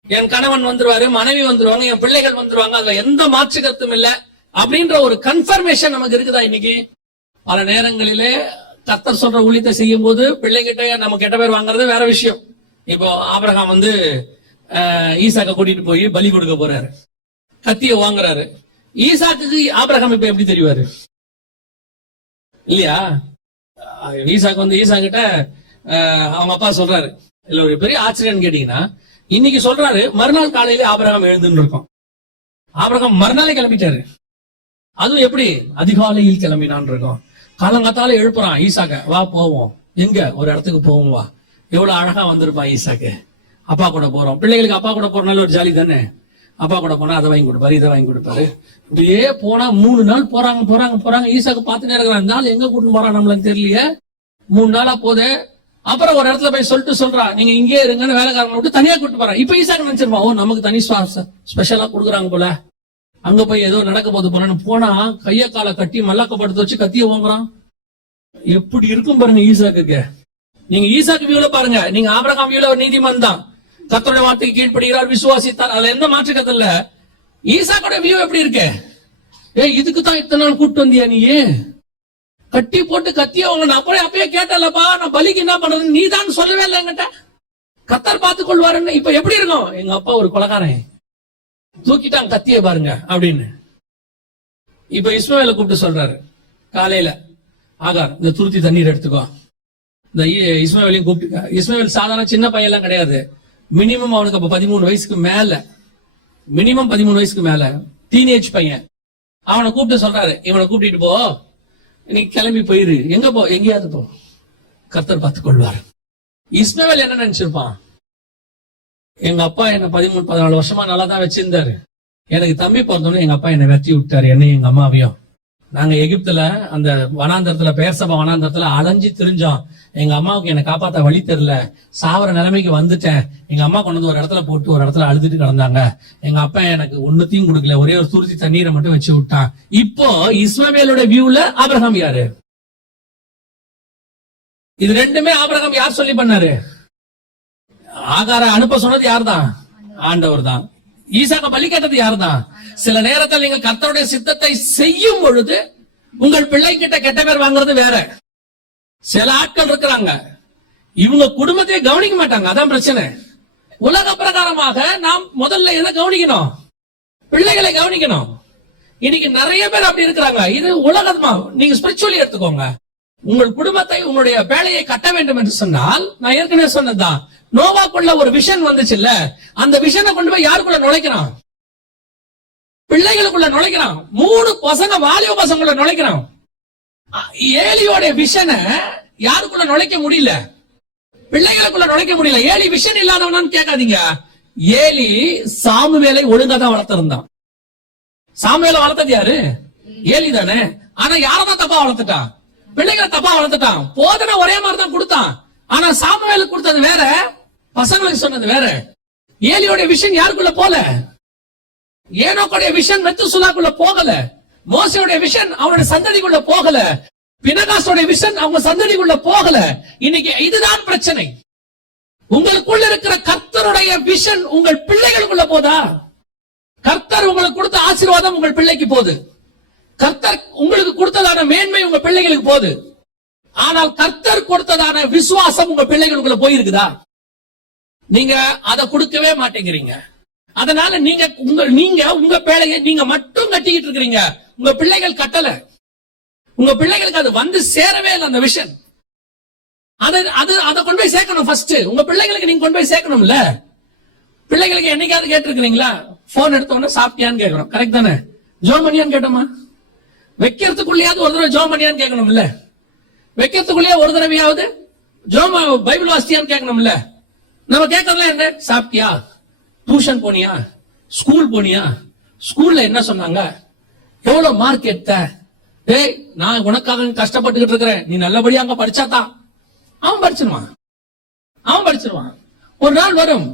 என் கணவன் வந்துருவாரு, மனைவி வந்துருவாங்க, என் பிள்ளைகள் வந்துருவாங்க, அதுல எந்த மாற்று கருத்தும் இல்ல அப்படின்ற ஒரு கன்ஃபர்மேஷன் நமக்கு இருக்குதா? இன்னைக்கு பல நேரங்களிலே கர்த்தர் சொல்ற ஊழியத்தை செய்யும் போது பிள்ளைகிட்ட நம்ம கெட்ட பேர் வாங்குறது வேற விஷயம். இப்போ ஆபிரகாம் ஈசாக்க கூட்டிட்டு போய் பலி கொடுக்க போறாரு, கத்திய வாங்குறாரு. ஈசாக்கு ஆபிரகாம் இப்ப எப்படி தெரிவாரு இல்லையா? ஈசாக்கு ஈசா கிட்ட அவங்க அப்பா சொல்றாரு. இல்ல ஒரு பெரிய ஆச்சரியம் கேட்டீங்கன்னா, இன்னைக்கு சொல்றாரு மறுநாள் காலையில ஆபிரகாம் எழுந்துன்னு இருக்கோம். ஆபிரகாம் மறுநாளே கிளம்பிட்டாரு. அதுவும் எப்படி அதிகாலையில் கிளம்பினான் இருக்கோம். காலங்காத்தால எழுப்புறான் ஈசாக்க, வா போவோம். எங்க ஒரு இடத்துக்கு போவோம் வா. எவ்வளவு அழகா வந்திருப்பான் ஈசாக்கு. அப்பா கூட போறோம். பிள்ளைகளுக்கு அப்பா கூட போறனால ஒரு ஜாலி தானே. அப்பா கூட போனா அதை வாங்கி கொடுப்பாரு, இதை வாங்கி கொடுப்பாரு. இப்படியே போனா 3 நாள் போறாங்க. ஈசாக்கு பார்த்துட்டே இருக்கிறான். நாள் எங்க கூட்டிட்டு போறான் நம்மளுக்கு தெரியலையே. 3 நாளா போதே. அப்புறம் ஒரு இடத்துல போய் சொல்றான், நீங்க இங்கே இருங்கன்னு வேலைக்காரங்களை விட்டு தனியா கூட்டு போறான். இப்ப ஈசாக்கு நினைச்சிருப்பான், ஓ நமக்கு தனி ஸ்பெஷலா கொடுக்குறாங்க போல, அங்க போய் ஏதோ நடக்க போது போறான்னு போனா கைய காலை கட்டி மல்லாக்கப்படுத்த வச்சு கத்திய ஓங்குறான். எப்படி இருக்கும் பாருங்க ஈசாக்கு. நீங்க ஈசாக்கு வியூல பாருங்க, நீங்க ஆபிரகாம் வியூல ஒரு நீதிமான் தான், கர்த்தருடைய வார்த்தைக்கு கீழ்ப்படுகிறார், விசுவாசித்தார், அதுல எந்த மாற்று கதை இல்ல. ஈசாக்கோட வியூ எப்படி இருக்கு? இதுக்கு தான் இத்தனை நாள் கூட்டு வந்தியா நீ? கட்டி போட்டு கத்திய உங்க அப்புறம் அப்பயே கேட்டலப்பா, நான் பலிக்கு என்ன பண்றது, நீ தான் சொல்லவே இல்லை என்கிட்ட, கர்த்தர் பார்த்துக் கொள்வாருன்னு. இப்ப எப்படி இருக்கும்? எங்க அப்பா ஒரு கொலைகாரன், தூக்கிட்டாங்க கத்திய பாருங்க அப்படின்னு. இப்ப இஸ்மாவேலை கூப்பிட்டு சொல்றாரு காலையில, ஆகார் இந்த துருத்தி தண்ணீர் எடுத்துக்கோ. இந்த இஸ்மாவேலையும் கூப்பிட்டு, இஸ்மாவேல் சாதாரண சின்ன பையன் எல்லாம் கிடையாது. மினிமம் அவனுக்கு அப்ப 13 வயசுக்கு மேல, மினிமம் 13 வயசுக்கு மேல டீனேஜ் பையன். அவனை கூப்பிட்டு சொல்றாரு, இவனை கூப்பிட்டு போ, நீ கிளம்பி போயிரு, எங்க போ, எங்கேயாவது போ, கர்த்தர் பார்த்துக் கொள்வார். இஸ்மாவேல் என்ன நினைச்சிருப்பான்? எங்க அப்பா என்ன 13-14 வருஷமா நல்லா தான் வச்சிருந்தாரு, எனக்கு தம்பி பிறந்தோன்னு எங்க அப்பா என்னை வெட்டி விட்டாரு, என்னையும் எங்க அம்மாவையும். நாங்க எகிப்துல அந்த வனாந்தரத்துல, பெயர்சபா வனாந்தரத்துல அலைஞ்சு திரிஞ்சோம். எங்க அம்மாவுக்கு என்னை காப்பாத்த வழி தெரியல, சாவர நிலைமைக்கு வந்துட்டேன். எங்க அம்மா கொண்டு வந்து ஒரு இடத்துல போட்டு ஒரு இடத்துல அழுதுட்டு கிடந்தாங்க. எங்க அப்பா எனக்கு ஒண்ணுத்தையும் கொடுக்கல, ஒரே ஒரு துருத்தி தண்ணீரை மட்டும் வச்சு விட்டான். இப்போ இஸ்மாவேலோட வியூல ஆபிரகாம் யாரு? இது ரெண்டுமே ஆபிரகாம் யார் சொல்லி பண்ணாரு? ஆகார அனுப்ப சொன்னது யார் தான்? ஆண்டவர் தான். ஈசாக்க பலி கேட்டது யார் தான்? சில நேரத்தில் நீங்கள் கர்த்தருடைய சித்தத்தை செய்யும் பொழுது உங்கள் பிள்ளை கிட்ட கெட்ட பேர் வாங்குறது வேற. சில ஆட்கள் இருக்கிறாங்க, இவங்க குடும்பத்தையே கவனிக்க மாட்டாங்க, அதான் பிரச்சனை. உலக பிரகாரமாக நாம் முதல்ல எதை கவனிக்கணும்? பிள்ளைகளை கவனிக்கணும். இன்னைக்கு நிறைய பேர் அப்படி இருக்கிறாங்க. இது உலகமா, நீங்க ஸ்பிரிச்சுவலி எடுத்துக்கோங்க. உங்கள் குடும்பத்தை, உங்களுடைய வேலையை கட்ட வேண்டும் என்று சொன்னால், நான் ஏற்கனவே சொன்னதுதான், நோவாக்குள்ள ஒரு விஷன் வந்துச்சு இல்ல, அந்த விஷனை கொண்டு போய் யாருக்குள்ள நுழைக்கிறான்? பிள்ளைகளுக்குள்ள நுழைக்கிறான். 3 பசங்க வாலிப பசங்களை நுழைக்கிறான். ஏலியோட விஷனை யாருக்குள்ள நுழைக்க முடியல? பிள்ளைகளுக்குள்ள நுழைக்க முடியல. ஏலி விஷன் இல்லாதவனான்னு கேட்காதீங்க. ஏலி சாமுவேலை ஒழுங்கா தான் வளர்த்திருந்தான். சாமுவேலை வளர்த்தது யாரு? ஏலி தானே. ஆனா யாரதான் தப்பா வளர்த்துட்டான்? பிள்ளைகளை தப்பா வளர்த்துட்டான். போதனை ஒரே மாதிரி தான் கொடுத்தான். ஆனா சாமுவேலுக்கு கொடுத்தது வேற, பசங்களுக்கு சொன்னது வேற. ஏலியோட விஷன் யாருக்குள்ள போல? ஏனோக்குடைய விஷன் மெத்துசுலாக்குள்ள போகல. மோசையுடைய விஷன் அவனுடைய சந்ததிக்குள்ள போகல. பினகாசோட விஷன் அவங்க சந்ததிக்குள்ள போகல. இன்னைக்கு இதுதான் பிரச்சனை. உங்களுக்குள்ள இருக்கிற கர்த்தருடைய விஷன் உங்கள் பிள்ளைகளுக்குள்ள போதா? கர்த்தர் உங்களுக்கு கொடுத்த ஆசீர்வாதம் உங்கள் பிள்ளைக்கு போகுது. கர்த்தர் உங்களுக்கு கொடுத்ததான மேன்மை உங்க பிள்ளைகளுக்கு போகுது. ஆனால் கர்த்தர் கொடுத்ததான விசுவாசம் உங்க பிள்ளைகளுக்குள்ள போயிருக்குதா? நீங்க அதை கொடுக்கவே மாட்டேங்கிறீங்க. அதனால நீங்க உங்க பிள்ளையை நீங்க மட்டும் கட்டிக்கிட்டு இருக்கிறீங்க. உங்க பிள்ளைகள் கட்டல. உங்க பிள்ளைகளுக்கு அது வந்து சேரவே இல்லை. அந்த விஷன் அதை கொண்டு போய் சேர்க்கணும். ஃபர்ஸ்ட் உங்க பிள்ளைகளுக்கு நீங்க கொண்டு போய் சேர்க்கணும்ல. பிள்ளைகளுக்கு என்னைக்காவது கேட்டிருக்கிறீங்களா? போன் எடுத்தோன்னு சாப்பிட்டியான்னு கேட்கணும், கரெக்ட் தானே? ஜோம் பண்ணியான்னு கேட்டோமா? வைக்கிறதுக்குள்ளேயாவது ஒரு தடவை ஜோம் பண்ணியான்னு கேட்கணும் இல்ல? வைக்கிறதுக்குள்ளேயே ஒரு தடவையாவது ஜோம் பைபிள் வாசியான்னு கேட்கணும்ல? நம்ம கேட்கறதுல என்ன? சாப்பிட்டியா? டியூஷன் போனியா? ஸ்கூல் போனியா? ஸ்கூல்ல என்ன சொன்னாங்க? எவ்வளவு மார்க் எடுத்த? டேய், நான் உனக்காக கஷ்டப்பட்டுக்கிட்டு இருக்கிறேன், நீ நல்லபடியா அங்க படிச்சாதான். அவன் படிச்சிருவான். ஒரு நாள் வரும்,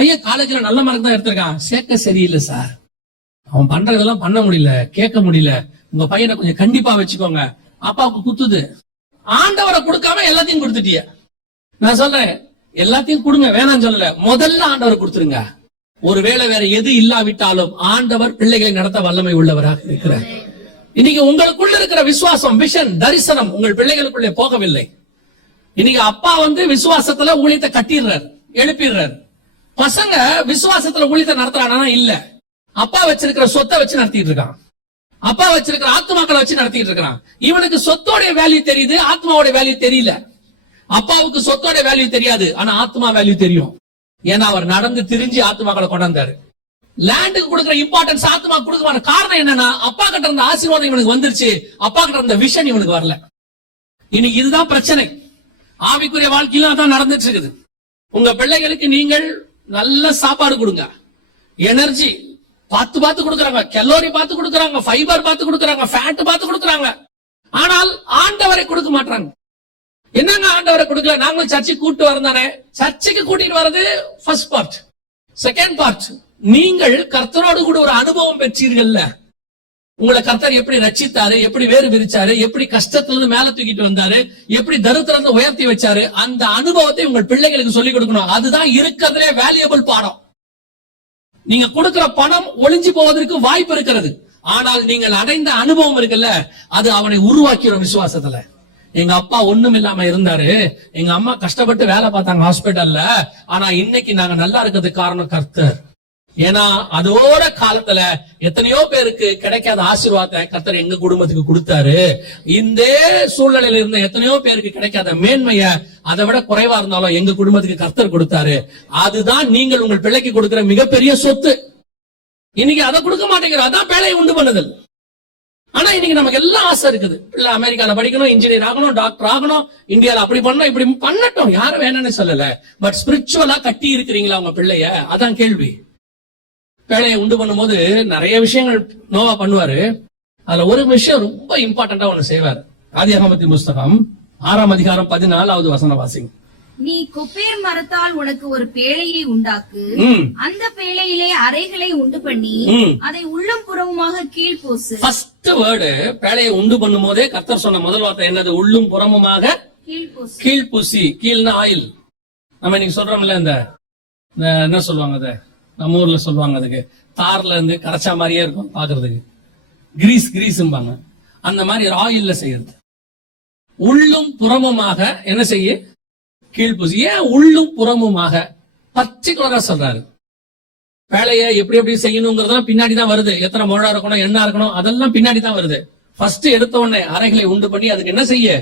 ஐயா காலேஜ்ல நல்ல மார்க் தான் எடுத்திருக்கான், சேர்க்க சரியில்லை சார், அவன் பண்றதெல்லாம் பண்ண முடியல, கேட்க முடியல, உங்க பையனை கொஞ்சம் கண்டிப்பா வச்சுக்கோங்க. அப்பாவுக்கு குத்துது. ஆண்டவரை கொடுக்காம எல்லாத்தையும் கொடுத்துட்டிய. நான் சொல்றேன், எல்லாத்தையும் கொடுங்க, வேணாம் சொல்லல, முதல்ல ஆண்டவரை கொடுத்துருங்க. ஒருவேளை வேற எது இல்லாவிட்டாலும் ஆண்டவர் பிள்ளைகளை நடத்த வல்லமை உள்ளவராக இருக்கிறார். இன்னைக்கு உங்களுக்குள்ள இருக்கிற விசுவாசம், விஷன், தரிசனம் உங்கள் பிள்ளைகளுக்குள்ளே போகவில்லை. இன்னைக்கு அப்பா விசுவாசத்துல ஊழியத்தை கட்டிடுறாரு, எழுப்பிடுறாரு. பசங்க விசுவாசத்துல ஊழியத்தை நடத்துறானா? இல்ல. அப்பா வச்சிருக்கிற சொத்தை வச்சு நடத்திட்டு இருக்கான். அப்பா வச்சிருக்கிற ஆத்மாக்களை வச்சு நடத்திட்டு இருக்கான். இவனுக்கு சொத்தோடைய வேல்யூ தெரியுது, ஆத்மாவோட வேல்யூ தெரியல. அப்பாவுக்கு சொத்தோட வேல்யூ தெரியாது, ஆனா ஆத்மா வேல்யூ தெரியும். ஏன்னா அவர் நடந்து திரிஞ்சு ஆத்மாக்களை கொண்டாந்தாரு. லேண்டுக்கு கொடுக்கிற இம்பார்ட்டன்ஸ் ஆத்மா கொடுக்க காரணம் என்னன்னா, அப்பா கிட்ட இருந்த ஆசீர்வாதம் இவனுக்கு வந்துருச்சு, அப்பா கிட்ட இருந்த விஷன் இவனுக்கு வரல. இன்னைக்கு இதுதான் பிரச்சனை. ஆவிக்குரிய வாழ்க்கையிலும் அதான் நடந்துட்டு இருக்குது. உங்க பிள்ளைகளுக்கு நீங்கள் நல்ல சாப்பாடு கொடுங்க, எனர்ஜி பார்த்து கொடுக்கறாங்க, கலோரி பார்த்து கொடுக்கறாங்க, ஃபைபர் பார்த்து கொடுக்கறாங்க, ஃபேட் பார்த்து கொடுக்கறாங்க. ஆனால் ஆண்டவரை கொடுக்க மாட்டாங்க. என்னங்க ஆண்டவரை கொடுக்கல? நாங்களும் சர்ச்சைக்கு கூட்டு வரந்தானே. சர்ச்சைக்கு கூட்டிட்டு வர்றது ஃபர்ஸ்ட் பார்ட். செகண்ட் பார்ட், நீங்கள் கர்த்தரோடு கூட ஒரு அனுபவம் பெற்றீர்கள்ல. உங்களை கர்த்தர் எப்படி ரட்சித்தாரு, எப்படி வேறு விரிச்சாரு, எப்படி கஷ்டத்துல இருந்து மேல தூக்கிட்டு வந்தாரு, எப்படி தரித்திரத்தை உயர்த்தி வச்சாரு, அந்த அனுபவத்தை உங்கள் பிள்ளைகளுக்கு சொல்லிக் கொடுக்கணும். அதுதான் இருக்கிறதுலே வேல்யூபிள் பாடம். நீங்க கொடுக்கிற பணம் ஒளிஞ்சு போவதற்கு வாய்ப்பு இருக்கிறது, ஆனால் நீங்கள் அடைந்த அனுபவம் இருக்குல்ல, அது அவனை உருவாக்கிற விசுவாசத்துல. எங்க அப்பா ஒண்ணும் இல்லாம இருந்தாரு, எங்க அம்மா கஷ்டப்பட்டு வேலை பார்த்தாங்க ஹாஸ்பிட்டல்ல, ஆனா இன்னைக்கு நாங்க நல்லா இருக்கிறதுக்கு காரணம் கர்த்தர். ஏன்னா அதோட காலத்துல எத்தனையோ பேருக்கு கிடைக்காத ஆசீர்வாதத்தை கர்த்தர் எங்க குடும்பத்துக்கு கொடுத்தாரு. இந்த சூழ்நிலையில இருந்த எத்தனையோ பேருக்கு கிடைக்காத மேன்மைய, அதை விட குறைவா இருந்தாலும் எங்க குடும்பத்துக்கு கர்த்தர் கொடுத்தாரு. அதுதான் நீங்கள் உங்கள் பிள்ளைக்கு கொடுக்கிற மிகப்பெரிய சொத்து. இன்னைக்கு அதை கொடுக்க மாட்டேங்கிறோம், அதான் பேழையை உண்டு பண்ணுதல். ஆனா இன்னைக்கு நமக்கு எல்லாம் ஆசை இருக்குது. இல்ல அமெரிக்கால படிக்கணும், இன்ஜினியர் ஆகணும், டாக்டர் ஆகணும், இந்தியால அப்படி பண்ணணும், இப்படி பண்ணட்டும், யாரும் வேணும்னு சொல்லல. பட் ஸ்பிரிச்சுவலா கட்டி இருக்கிறீங்களா உங்க பிள்ளைய? அதான் கேள்வி. பேழையை உண்டு பண்ணும்போது நிறைய விஷயங்கள் நோவா பண்ணுவாரு. அதுல ஒரு விஷயம் ரொம்ப இம்பார்ட்டன்டா ஒண்ணு செய்வார். ஆதியாகமத்தின் புஸ்தகம் 6ஆம் அதிகாரம் 14வது வசனம் வாசிங்க. நீ கொப்பேர் மரத்தால் உனக்கு ஒரு பேழையை உண்டாக்கு, அந்த பேழையிலே அறைகளை உண்டு பண்ணி அதை உள்ளம் புறமுமாக கீழ் பூசு. ஃபர்ஸ்ட் வேர்டு பேழையை உண்டு பண்ணும் போதே கர்த்தர் சொன்ன முதல் வார்த்தை என்னது? உள்ளும் புறமுமாக கீழ் பூசி. கீழ்னா ஆயில். நம்ம இன்னைக்கு சொல்றோம்ல, இந்த என்ன சொல்லுவாங்க, அத நம்ம ஊர்ல சொல்லுவாங்க, அதுக்கு தார்ல இருந்து கரைச்சா மாதிரியே இருக்கும் பாக்குறதுக்கு, கிரீஸ்ம்பாங்க. அந்த மாதிரி ஆயில்ல செய்யறது. உள்ளும் புறமுமாக என்ன செய்ய? கீழ்பூசி. ஏன் உள்ளும் புறமுமாக? பர்டிகுலரா சொல்றாரு. வேலையை எப்படி எப்படி செய்யணுங்கிறதெல்லாம் பின்னாடிதான் வருது. எத்தனை முழா இருக்கணும், என்ன இருக்கணும், அதெல்லாம் பின்னாடி தான் வருது. ஃபர்ஸ்ட் எடுத்த உடனே அறைகளை உண்டு பண்ணி அதுக்கு என்ன செய்ய?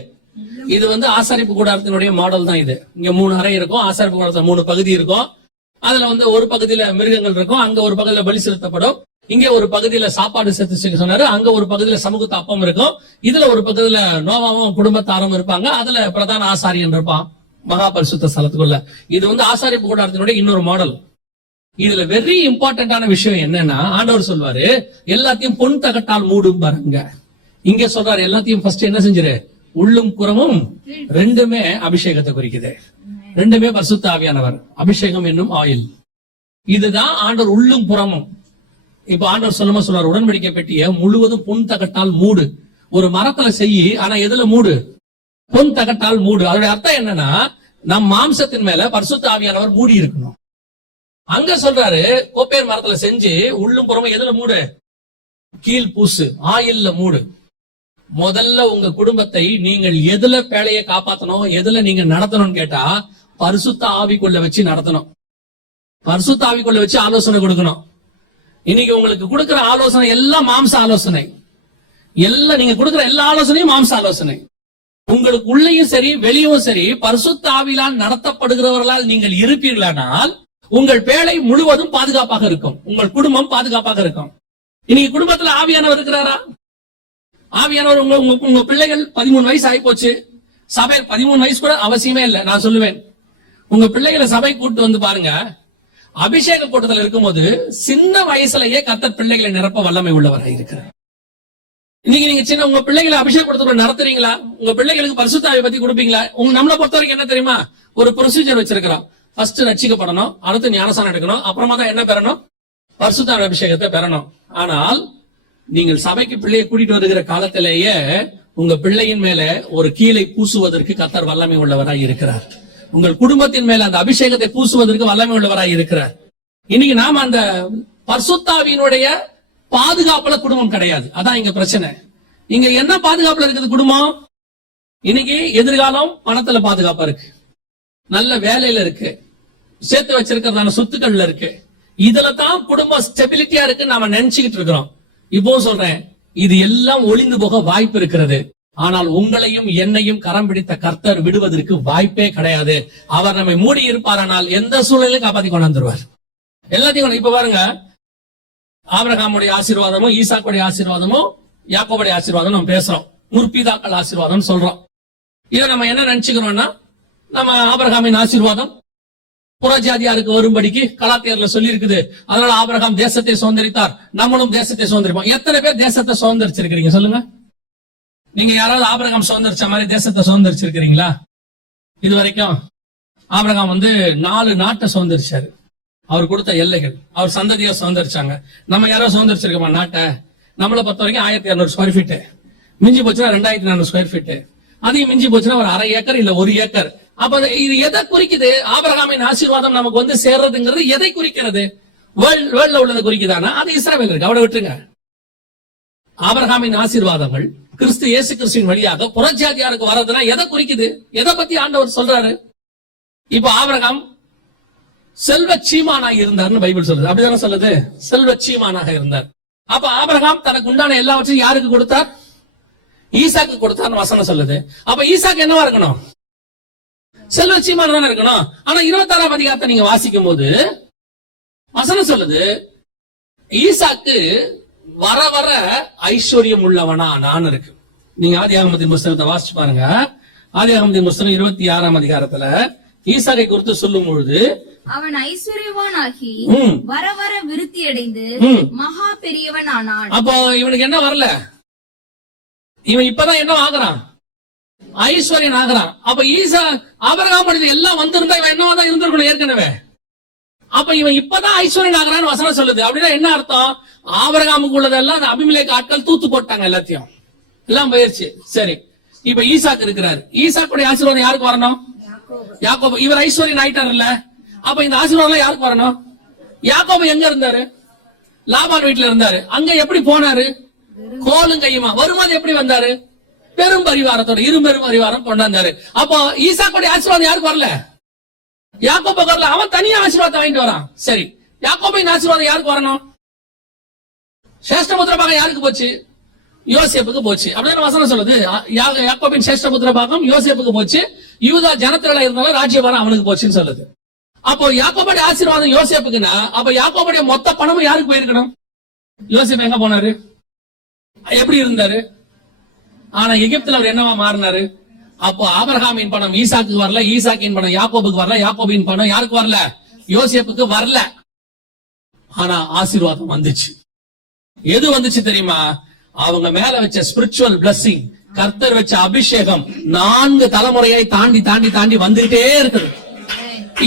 இது ஆசாரிப்பு கூடாரத்தினுடைய மாடல் தான் இது. இங்க 3 அறை இருக்கும், ஆசாரிப்பு கூடாரத்துல 3 பகுதி இருக்கும். அதுல ஒரு பகுதியில மிருகங்கள் இருக்கும், அங்க ஒரு பகுதியில பலி செலுத்தப்படும், இங்க ஒரு பகுதியில சாப்பாடு சேர்த்து சொன்னாரு, அங்க ஒரு பகுதியில சமூகத்து அப்பம் இருக்கும், இதுல ஒரு பகுதியில நோவாவும் குடும்பத்தாரும் இருப்பாங்க, அதுல பிரதான ஆசாரியன் இருப்பான் மகா பரிசுத்த ஸ்தலத்துக்குள்ள. இது ஆசாரிப்பு கூடாரத்தினுடைய இன்னொரு மாடல். இதுல வெரி இம்பார்ட்டன்டான விஷயம் என்னன்னா, ஆண்டவர் சொல்வாரு எல்லாத்தையும் பொன் தகட்டால் மூடும் பாருங்க. இங்க சொல்றாரு எல்லாத்தையும் ஃபர்ஸ்ட் என்ன செஞ்சிரு? உள்ளும் புறமும் ரெண்டுமே அபிஷேகத்தை குறிக்குது. ரெண்டுமே பரிசுத்த ஆவியானவர், அபிஷேகம் என்னும் ஆயில். இதுதான் ஆண்டவர் உள்ளும் புறமும். இப்ப ஆண்டவர் சொல்றாரு உடன்படிக்கை பெட்டிய முழுவதும் பொன் தகட்டால் மூடு. ஒரு மரத்துல செய்யி, ஆனா எதுல மூடு? பொன் தகட்டால் மூடு. அதோட அர்த்தம் என்னன்னா, நம் மாம்சத்தின் மேல பரிசுத்த ஆவியானவர் மூடி இருக்கணும். அங்க சொல்றாரு கோப்பேர் மரத்துல செஞ்சு உள்ளும் புறமும் எதுல மூடு? கீழ் பூசு, ஆயில்ல மூடு. முதல்ல உங்க குடும்பத்தை நீங்கள் எதுல பேழையை காப்பாத்தணும், எதுல நீங்க நடத்தணும்னு கேட்டா பரிசுத்த ஆவிக்குள்ள வச்சு நடத்தணும். பரிசுத்த ஆவிக்குள்ள வச்சு ஆலோசனை கொடுக்கணும். இன்னைக்கு உங்களுக்கு கொடுக்கிற ஆலோசனை எல்லாம் மாம்ச ஆலோசனை. எல்லாம் நீங்க கொடுக்கிற எல்லா ஆலோசனையும் மாம்ச ஆலோசனை. உங்களுக்கு உள்ளேயும் சரி வெளியும் சரி பரிசுத்த ஆவியால் நடத்தப்படுகிறவர்களால் நீங்கள் இருப்பீர்களானால் உங்கள் பேழை முழுவதும் பாதுகாப்பாக இருக்கும், உங்கள் குடும்பம் பாதுகாப்பாக இருக்கும். இன்னைக்கு குடும்பத்துல ஆவியானவர் இருக்கிறாரா? ஆவியானவர் உங்க பிள்ளைகள் 13 வயசு ஆகி போச்சு, சபை 13 வயசு கூட அவசியமே இல்லை. நான் சொல்லுவேன், உங்க பிள்ளைகளை சபை கூட்டு வந்து பாருங்க. அபிஷேக கூட்டத்தில் இருக்கும்போது சின்ன வயசுலயே கர்த்தர் பிள்ளைகளை நிரப்ப வல்லமை உள்ளவராக இருக்கிறார். இன்னைக்கு நீங்க உங்க பிள்ளைகளை அபிஷேக கூட்டத்தில் நடத்துறீங்களா? உங்க பிள்ளைகளுக்கு பரிசுத்த ஆவியை பத்தி கொடுப்பீங்களா? நம்மளை பொறுத்த வரைக்கும் என்ன தெரியுமா? ஒரு ப்ரொசீஜர் வச்சிருக்கிறோம். ஃபர்ஸ்ட் ரட்சிக்கப்படணும், அடுத்து ஞானசானம் எடுக்கணும், அப்புறமா தான் என்ன பெறணும்? பரிசுத்த ஆவி அபிஷேகத்தை பெறணும். ஆனால் நீங்கள் சபைக்கு பிள்ளையை கூட்டிட்டு வருகிற காலத்திலேயே உங்க பிள்ளையின் மேல ஒரு கீழை பூசுவதற்கு கர்த்தர் வல்லமை உள்ளவராய் இருக்கிறார். உங்கள் குடும்பத்தின் மேல அந்த அபிஷேகத்தை பூசுவதற்கு வல்லமை உள்ளவராய் இருக்கிறார். இன்னைக்கு நாம அந்த பரிசுத்தாவியினுடைய பாதுகாப்புல குடும்பம் கிடையாது. அதான் இங்க பிரச்சனை. இங்க என்ன பாதுகாப்புல இருக்குது குடும்பம்? இன்னைக்கு எதிர்காலம் பணத்துல பாதுகாப்பா இருக்கு, நல்ல வேலையில இருக்கு, சேர்த்து வச்சிருக்கிறதான சொத்துக்கள்ல இருக்கு. இதுல தான் குடும்பம் ஸ்டெபிலிட்டியா இருக்கு நாம நினைச்சுக்கிட்டு இருக்கிறோம். இப்போ சொல்றேன், இது எல்லாம் ஒளிந்து போக வாய்ப்பு இருக்கிறது. ஆனால் உங்களையும் என்னையும் கரம் பிடித்த கர்த்தர் விடுவதற்கு வாய்ப்பே கிடையாது. அவர் நம்மை மூடி இருப்பாரானால் எந்த சூழ்நிலையும் காப்பாத்தி கொண்டு வந்துருவார். எல்லாத்தையும் இப்ப பாருங்க, ஆபிரகாமுடைய ஆசீர்வாதமும் ஈசாக்குடைய ஆசீர்வாதமும் யாக்கோபுடைய ஆசீர்வாதம் நம்ம பேசுறோம். முற்பிதாக்கள் ஆசீர்வாதம் சொல்றோம். இதை நம்ம என்ன நினைச்சுக்கிறோம்னா, நம்ம ஆபிரகாமின் ஆசீர்வாதம் புறஜாதியாருக்கு வரும்படிக்கு கலாத்தியர்ல சொல்லி இருக்குது. அதனால ஆபிரகாம் தேசத்தை சுதந்திரித்தார், நம்மளும் தேசத்தை சுதந்திரிப்போம். எத்தனை பேர் தேசத்தை சுதந்திரிச்சிருக்கிறீங்க சொல்லுங்க? நீங்க யாராவது ஆபிரகாம் சுதந்திரிச்ச மாதிரி தேசத்தை சுதந்திரிச்சிருக்கிறீங்களா? இது வரைக்கும் ஆபிரகாம் 4 நாட்டை சுதந்திரிச்சாரு. அவர் கொடுத்த எல்லைகள், அவர் சந்ததியை சுதந்திரிச்சாங்க. நம்ம யாரோ சுதந்திரிச்சிருக்கோமா நாட்டை? நம்மளை பொறுத்த வரைக்கும் 1200 ஸ்கொயர் ஃபீட், மிஞ்சி போச்சுன்னா 2400 ஸ்கொயர் ஃபீட், அதையும் மிஞ்சி போச்சுன்னா ஒரு 1/2 ஏக்கர் இல்ல 1 ஏக்கர். அப்ப இது எதை குறிக்குது? ஆபிரகாமின் ஆசீர்வாதம் நமக்கு சேர்றதுங்கிறது எதை குறிக்கிறது? வேர்ல்ட்ல உள்ளதை குறிக்குதானா? அது இஸ்ரவேல் இருக்கு, அவட விட்டுருங்க. ஆபிரகாமின் ஆசீர்வாதங்கள் கிறிஸ்து இயேசு கிறிஸ்துவின் வழியாக புறஜாதியாருக்கு வர்றதுனா எதை குறிக்குது? எதை பத்தி ஆண்டவர் சொல்றாரு? இப்ப ஆபிரகாம் செல்வ சீமானாக இருந்தார்னு பைபிள் சொல்லுது. அப்படிதானே சொல்லுது? செல்வ சீமானாக இருந்தார். அப்ப ஆபிரகாம் தனக்கு உண்டான எல்லாவற்றையும் யாருக்கு கொடுத்தார்? ஈசாக்கு கொடுத்தார்னு வசனம் சொல்லுது. அப்ப ஈசாக்கு என்னவா இருக்கணும்? செல்வ சீமான் தானே இருக்கணும். ஆனா 26ஆம் அதிகாரத்தை நீங்க வாசிக்கும் போது வசனம் சொல்லுது, ஈசாக்கு வர வர ஐஸ்வர்யம் உள்ளவனா நான் இருக்கு. நீங்க ஆதியாகமத்தின் புஸ்தகத்தை வாசிச்சு பாருங்க. ஆதியாகமத்தின் புஸ்தகம் 26ஆம் அதிகாரத்துல ஈசாக்கை குறித்து சொல்லும் பொழுது, அவன் ஐஸ்வர்யவானாகி வர வர விருத்தி அடைந்து மகா பெரியவன் ஆனான். அப்போ இவனுக்கு என்ன வரல? இவன் இப்பதான் என்ன ஆகுறான்? ஐஸ்வர்யன் ஆகுறான். அப்ப ஆபிரகாம் எல்லாம் வந்திருந்தா இவன் என்னவா தான் இருந்திருக்கணும் ஏற்கனவே. அப்ப இவன் இப்பதான் ஐஸ்வர்யன் ஆகுறான்னு வசனம் சொல்லுது. அப்படின்னா என்ன அர்த்தம்? ஆபிரகாமுக்கு உள்ளதெல்லாம் அந்த அபிமெலேக்கு ஆட்கள் தூத்து போட்டாங்க, எல்லாத்தையும் எல்லாம் போயிருச்சு. சரி, இப்ப ஈசாக்கு இருக்கிறார். ஈசாக்குடைய ஆசீர்வாதம் யாருக்கு வரணும்? யாக்கோபு. இவர் ஐஸ்வர்யன் ஆயிட்டாருல்ல, அப்ப இந்த ஆசீர்வாதம் யாருக்கு வரணும்? யாக்கோபு எங்க இருந்தாரு? லாபான் வீட்டுல இருந்தாரு. அங்க எப்படி போனாரு? கோலும் கையுமா. வரும்போது எப்படி வந்தாரு? பெரும் பரிவாரத்தோட, பெரும் பரிவாரம் கொண்டாந்தாரு. அப்போ ஈசாக்குடைய ஆசீர்வாதம் யாருக்கு வரல? யாக்கோபுக்கு வரல. அவன் தனியா ஆசீர்வாதம் வாங்கிட்டு வரான். சரி, யாக்கோபின் ஆசீர்வாதம் யாருக்கு வரணும்? சேஷ்டபுத்திர பாகம் யாருக்கு போச்சு? யோசேப்புக்கு போச்சு. அப்படின்னு வசனம் சொல்லுது. யாக்கோபின் சேஷ்டபுத்திர பாகம் யோசேப்புக்கு போச்சு. யூதா ஜனத்திரள இருந்தாலும் ராஜ்யபாரம் அவனுக்கு போச்சுன்னு சொல்லுது. அப்போ யாக்கோபுடைய ஆசீர்வாதம் யோசேப்புக்குன்னா, அப்ப யாக்கோபுடைய மொத்த பணமும் யாருக்கு போயிருக்கணும்? யோசேப்பு எங்க போனாரு? எப்படி இருந்தாரு? ஆனா எகிப்துல அவர் என்னவா மாறினாரு? அப்போ ஆபிரகாமின் பணம் ஈசாக்கு வரல, ஈசாக்கின் பணம் யாக்கோபுக்கு வரல, யாக்கோபின் பணம் யாருக்கு வரல? யோசேப்புக்கு வரல. ஆனா ஆசீர்வாதம் வந்துச்சு. எது வந்துச்சு தெரியுமா? அவங்க மேல வச்ச ஸ்பிரிச்சுவல் பிளஸிங், கர்த்தர் வச்ச அபிஷேகம் 4 தலைமுறையை தாண்டி தாண்டி தாண்டி வந்துட்டே இருக்குது.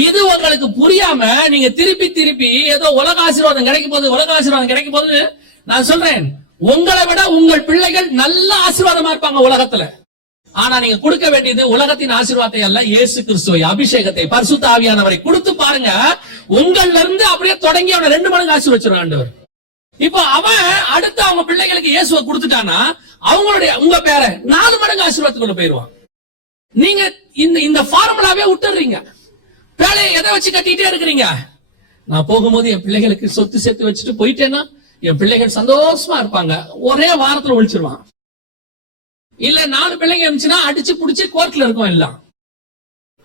இது உங்களுக்கு புரியாம நீங்க திருப்பி திருப்பி ஏதோ உலக ஆசீர்வாதம் கிடைக்கும் போது, உலக ஆசீர்வாதம் கிடைக்கும் போது, நான் சொல்றேன், உங்களை விட உங்கள் பிள்ளைகள் நல்ல ஆசீர்வாதமா இருப்பாங்க உலகத்துல. ஆனா நீங்க கொடுக்க வேண்டியது உலகத்தின் ஆசீர்வாதத்தை அல்ல, இயேசு கிறிஸ்துவை, அபிஷேகத்தை, பரிசுத்த ஆவியானவரை கொடுத்து பாருங்க. உங்கள்ல இருந்து அப்படியே தொடங்கி அவனை 2 மடங்கு ஆசீர்வச்சிருவான் ஆண்டவர். இப்போ அவன் அடுத்து அவங்க பிள்ளைகளுக்கு இயேசுவை கொடுத்துட்டானா அவங்களுடைய உங்க பேரை 4 மடங்கு ஆசீர்வாதத்துக்குள்ள போயிருவான். நீங்க இந்த ஃபார்முலாவே விட்டுறீங்க. வேலையை எதை வச்சு கட்டிட்டே இருக்கிறீங்க? நான் போகும்போது என் பிள்ளைகளுக்கு சொத்து சேர்த்து வச்சுட்டு போயிட்டேன்னா என் பிள்ளைகள் சந்தோஷமா இருப்பாங்க. ஒரே வாரத்துல ஒழிச்சிருவான். இல்ல 4 பிள்ளைங்க இருந்துச்சுன்னா அடிச்சு புடிச்சு கோர்ட்ல இருக்கும் எல்லாம்.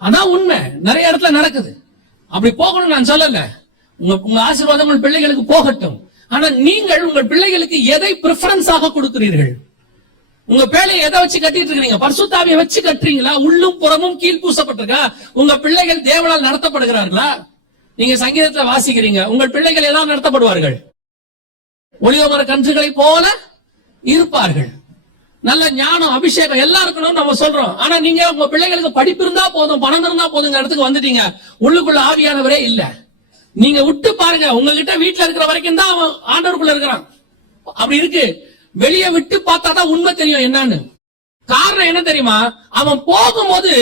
அதான் உண்மை, நிறைய இடத்துல நடக்குது. அப்படி போகணும்னு நான் சொல்லல. உங்க ஆசீர்வாதம் உங்கள் பிள்ளைகளுக்கு போகட்டும். ஆனா நீங்கள் உங்கள் பிள்ளைகளுக்கு எதை பிரிஃபரன்ஸாக கொடுக்கிறீர்கள்? உங்க பேலையை எதை வச்சு கட்டிட்டு இருக்கீங்க? பரிசுத்த ஆவியை வச்சு கட்டுறீங்களா? உள்ளும் புறமும் கீழ்பூசப்பட்டிருக்கா? உங்க பிள்ளைகள் தேவனால் நடத்தப்படுகிறார்களா? நீங்க சங்கீதத்துல வாசிக்கிறீங்க, உங்கள் பிள்ளைகள் எல்லாம் நடத்தப்படுவார்கள், ஒளிவமர கன்றுகளை போல இருப்பார்கள். நல்ல ஞானம், அபிஷேகம் எல்லாம் இருக்கணும்னு நம்ம சொல்றோம். ஆனா நீங்க உங்க பிள்ளைகளுக்கு படிப்பு இருந்தா போதும், பணம் இருந்தா போதுங்க இடத்துக்கு வந்துட்டீங்க. உள்ளுக்குள்ள ஆவியானவரே இல்ல. நீங்க விட்டு பாருங்க, உங்ககிட்ட வீட்டுல இருக்கிற வரைக்கும் தான் அவன் ஆண்டவருக்குள்ள இருக்கிறான். அப்படி இருக்கு. வெளியே விட்டு பார்த்தாதான் உண்மை தெரியும் என்னன்னு. காரணம் என்ன தெரியுமா? அவன் போகும்போது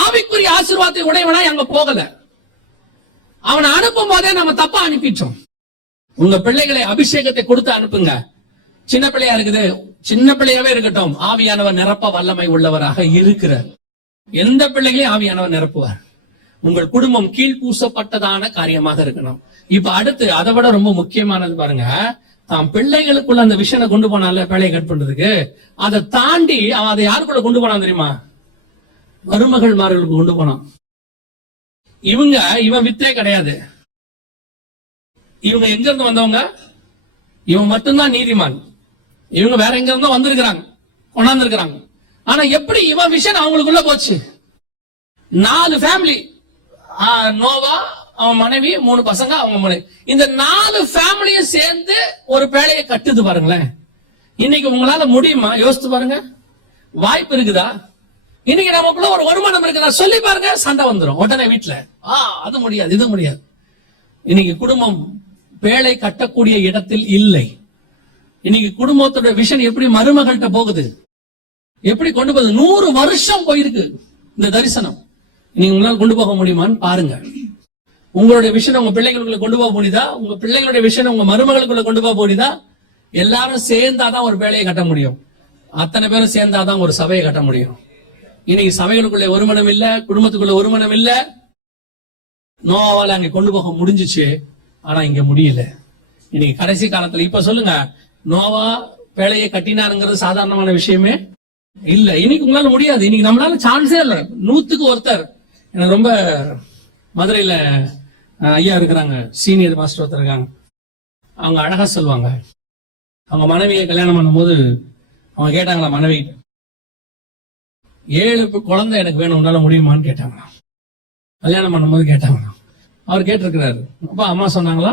ஆவிக்குரிய ஆசீர்வாதத்தை உடையவனா அங்க போகல. அவனை அனுப்பும் போதே நம்ம தப்பா அனுப்பிட்டோம். உங்க பிள்ளைகளை அபிஷேகத்தை கொடுத்து அனுப்புங்க. சின்ன பிள்ளையா இருக்குது, சின்ன பிள்ளையாவே இருக்கட்டும், ஆவியானவர் நிரப்ப வல்லமை உள்ளவராக இருக்கிறார். எந்த பிள்ளைகளையும் ஆவியானவர் நிரப்புவார். உங்கள் குடும்பம் கீழ்பூசப்பட்டதான காரியமாக இருக்கணும். இப்ப அடுத்து அதை விட ரொம்ப முக்கியமானது பாருங்க, தான் பிள்ளைகளுக்குள்ள அந்த விஷனை கொண்டு போனால பேழையை கட் பண்றதுக்கு, அதை தாண்டி அவன் அதை யாருக்குள்ள கொண்டு போனான் தெரியுமா? மருமகள்மார்களுக்கு கொண்டு போனான். இவன் வித்தே கிடையாது. இவங்க எங்க இருந்து வந்தவங்க? இவன் மட்டும்தான் நீதிமான். இவங்க வேற எங்க இருந்தோ வந்திருக்கிறாங்க, கொண்டாந்துருக்கிறாங்க. ஆனா எப்படி இவன் விஷன் அவங்களுக்குள்ள போச்சு? 4 ஃபேமிலி, நோவா, அவன் மனைவி, 3 பசங்க, அவங்க மனைவி, இந்த 4 ஃபேமிலியும் சேர்ந்து ஒரு பேழையை கட்டுது பாருங்களேன். இன்னைக்கு உங்களால முடியுமா? யோசித்து பாருங்க. வாய்ப்பு இருக்குதா? இன்னைக்கு நமக்குள்ள ஒரு வருமானம் இருக்குதா? சொல்லி பாருங்க, சண்டை வந்துடும் உடனே வீட்டுல. அது முடியாது, இது முடியாது. இன்னைக்கு குடும்பம் பேழை கட்டக்கூடிய இடத்தில் இல்லை. இன்னைக்கு குடும்பத்தோட விஷன் எப்படி மருமகள்கிட்ட போகுது, எப்படி கொண்டு போகுது? 100 வருஷம் போயிருக்கு இந்த தரிசனம். நீங்க உங்களால கொண்டு போக முடியுமான்னு பாருங்க. உங்களுடைய விஷயம் உங்க பிள்ளைகளுக்குள்ள கொண்டு போக முடியுதா? உங்க பிள்ளைங்களுடைய விஷயம் உங்க மருமகளுக்குள்ள கொண்டு போக முடியுதா? எல்லாரும் சேர்ந்தாதான் ஒரு வேலையை கட்ட முடியும். அத்தனை பேரும் சேர்ந்தாதான் ஒரு சபையை கட்ட முடியும். இன்னைக்கு சபைகளுக்குள்ள ஒரு மனம் இல்ல, குடும்பத்துக்குள்ள ஒரு மனம் இல்ல. நோவாவால அங்க கொண்டு போக முடிஞ்சிச்சு, ஆனா இங்க முடியல. இன்னைக்கு கடைசி காலத்துல இப்ப சொல்லுங்க, நோவா பேழையை கட்டினாருங்கிறது சாதாரணமான விஷயமே இல்ல. இன்னைக்கு உங்களால முடியாது. இன்னைக்கு நம்மளால சான்ஸே இல்ல. 100க்கு ஒருத்தர். எனக்கு ரொம்ப மதுரையில ஐயா இருக்கிறாங்க, சீனியர் மாஸ்டர் ஒருத்தர் இருக்காங்க. அவங்க அழகா சொல்லுவாங்க, அவங்க மனைவியை கல்யாணம் பண்ணும்போது அவங்க கேட்டாங்களா, மனைவி 7 குழந்தை எனக்கு வேணும், உன்னால முடியுமான்னு கேட்டாங்களாம். கல்யாணம் பண்ணும்போது கேட்டாங்களாம். அவர் கேட்டிருக்கிறாரு. அப்ப அம்மா சொன்னாங்களா,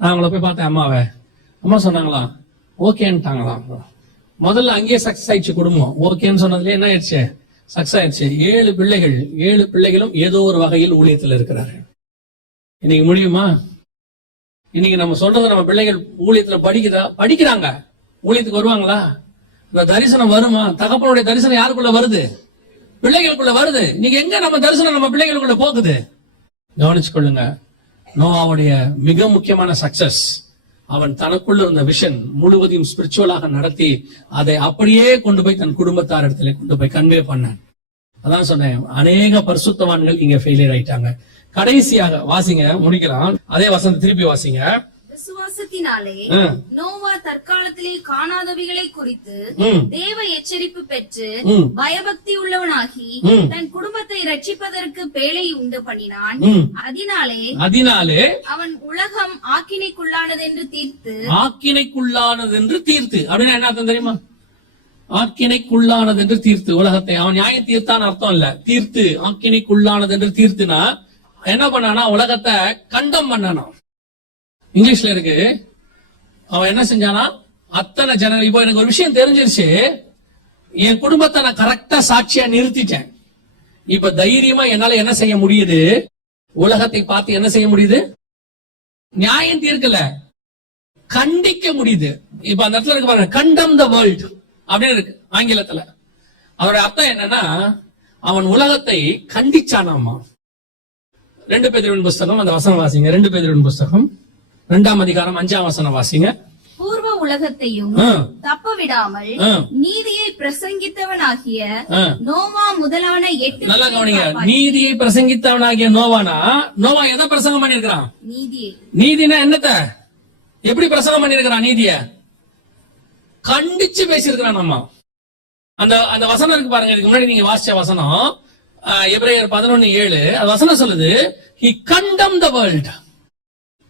நான் அவங்கள போய் பார்த்தேன் அம்மாவை. அம்மா சொன்னாங்களா, ஓகேன்ட்டாங்களாம். முதல்ல அங்கேயே சக்சஸ் ஆயிடுச்சு குடும்பம். ஓகேன்னு சொன்னதுல என்ன ஆயிடுச்சு? சக்சஸ் ஆயிடுச்சு. 7 பிள்ளைகள், 7 பிள்ளைகளும் ஏதோ ஒரு வகையில் ஊழியத்தில் இருக்கிறாரு. இன்னைக்கு முடியுமா? இன்னைக்கு நம்ம சொல்றது நம்ம பிள்ளைகள் ஊழியத்துல படிக்கிறாங்க, ஊழியத்துக்கு வருவாங்களா? இந்த தரிசனம் வருமா? தகப்பனுடைய தரிசனம் யாருக்குள்ள வருது? பிள்ளைகளுக்குள்ள வருது. நீங்க எங்க நம்ம தரிசனம் நம்ம பிள்ளைகளுக்குள்ள போகுது? கவனிச்சு கொள்ளுங்க. நோவாவுடைய மிக முக்கியமான சக்சஸ், அவன் தனக்குள்ள இருந்த விஷன் முழுவதையும் ஸ்பிரிச்சுவலாக நடத்தி அதை அப்படியே கொண்டு போய் தன் குடும்பத்தார் இடத்துல கொண்டு போய் கன்வே பண்ணான். அதான் சொன்னேன், அநேக பரிசுத்தவான்கள் இங்க ஃபெயிலியர் ஆயிட்டாங்க. கடைசியாக வாசிங்க, முடிக்கலாம். அதே வசனம் திருப்பி வாசிங்க. விசுவாசத்தினாலே நோவா தற்காலத்திலே காணாதவைகளை குறித்து தேவ எச்சரிப்பு பெற்று பயபக்தி உள்ளவனாகி தன் குடும்பத்தை ரட்சிப்பதற்கு பேழை உண்டு பண்ணினான். அதனாலே அவன் உலகம் ஆக்கினைக்குள்ளானது என்று தீர்த்து. ஆக்கினைக்குள்ளானது என்று தீர்த்து அப்படின்னா என்ன அர்த்தம் தெரியுமா? ஆக்கினைக்குள்ளானது என்று தீர்த்து. உலகத்தை அவன் நியாயம் தீர்த்தான் அர்த்தம் இல்ல, தீர்த்து. ஆக்கினைக்குள்ளானது என்று தீர்த்துனா என்ன பண்ணானா, உலகத்தை கண்டம் பண்ணானா. இங்கிலீஷ்ல இருக்கு. அவன் என்ன செஞ்சானா, அத்தனை ஜன, இப்போ எனக்கு ஒரு விஷயம் தெரிஞ்சிருச்சு, என் குடும்பத்தை நான் கரெக்டா சாட்சியா நிறுத்திட்டேன். இப்ப தைரியமா என்னால என்ன செய்ய முடியுது? உலகத்தை பார்த்து என்ன செய்ய முடியுது? நியாயம் தீர்க்கல, கண்டிக்க முடியுது. இப்ப அந்த இடத்துல இருக்கு பாருங்க, கண்டம் த வேர்ல்ட் அப்படின்னு இருக்கு ஆங்கிலத்துல. அதோட அர்த்தம் என்னன்னா, அவன் உலகத்தை கண்டிச்சானாமா. 2 பேதுருவின் புஸ்தகம், அந்த வசனம் வாசிங்க. 2 பேதுருவின் புஸ்தகம் 2ஆம் அதிகாரம் 5ஆம் வசனம் வாசிங்க. பூர்வ உலகத்தையும் தப்ப விடாமல் நீதியை பிரசங்கித்தவனாகிய நோவா முதலான 8. நல்லா கவனிங்க, நீதியை பிரசங்கித்தவனாகிய நோவானா, நோவா எதை பிரசங்கம் பண்ணிருக்கிறான்? நீதியை. நீதினா என்னத்த எப்படி பிரசங்கம் பண்ணிருக்கிறான்? நீதிய கண்டிச்சு பேசியிருக்கிறான். நம்ம அந்த வசனம் இருக்கு பாருங்க, இதுக்கு முன்னாடி நீங்க வாசிச்ச வசனம் எபிரேயர் 11:7. அது வசனம் சொல்லுது, he condemned the world.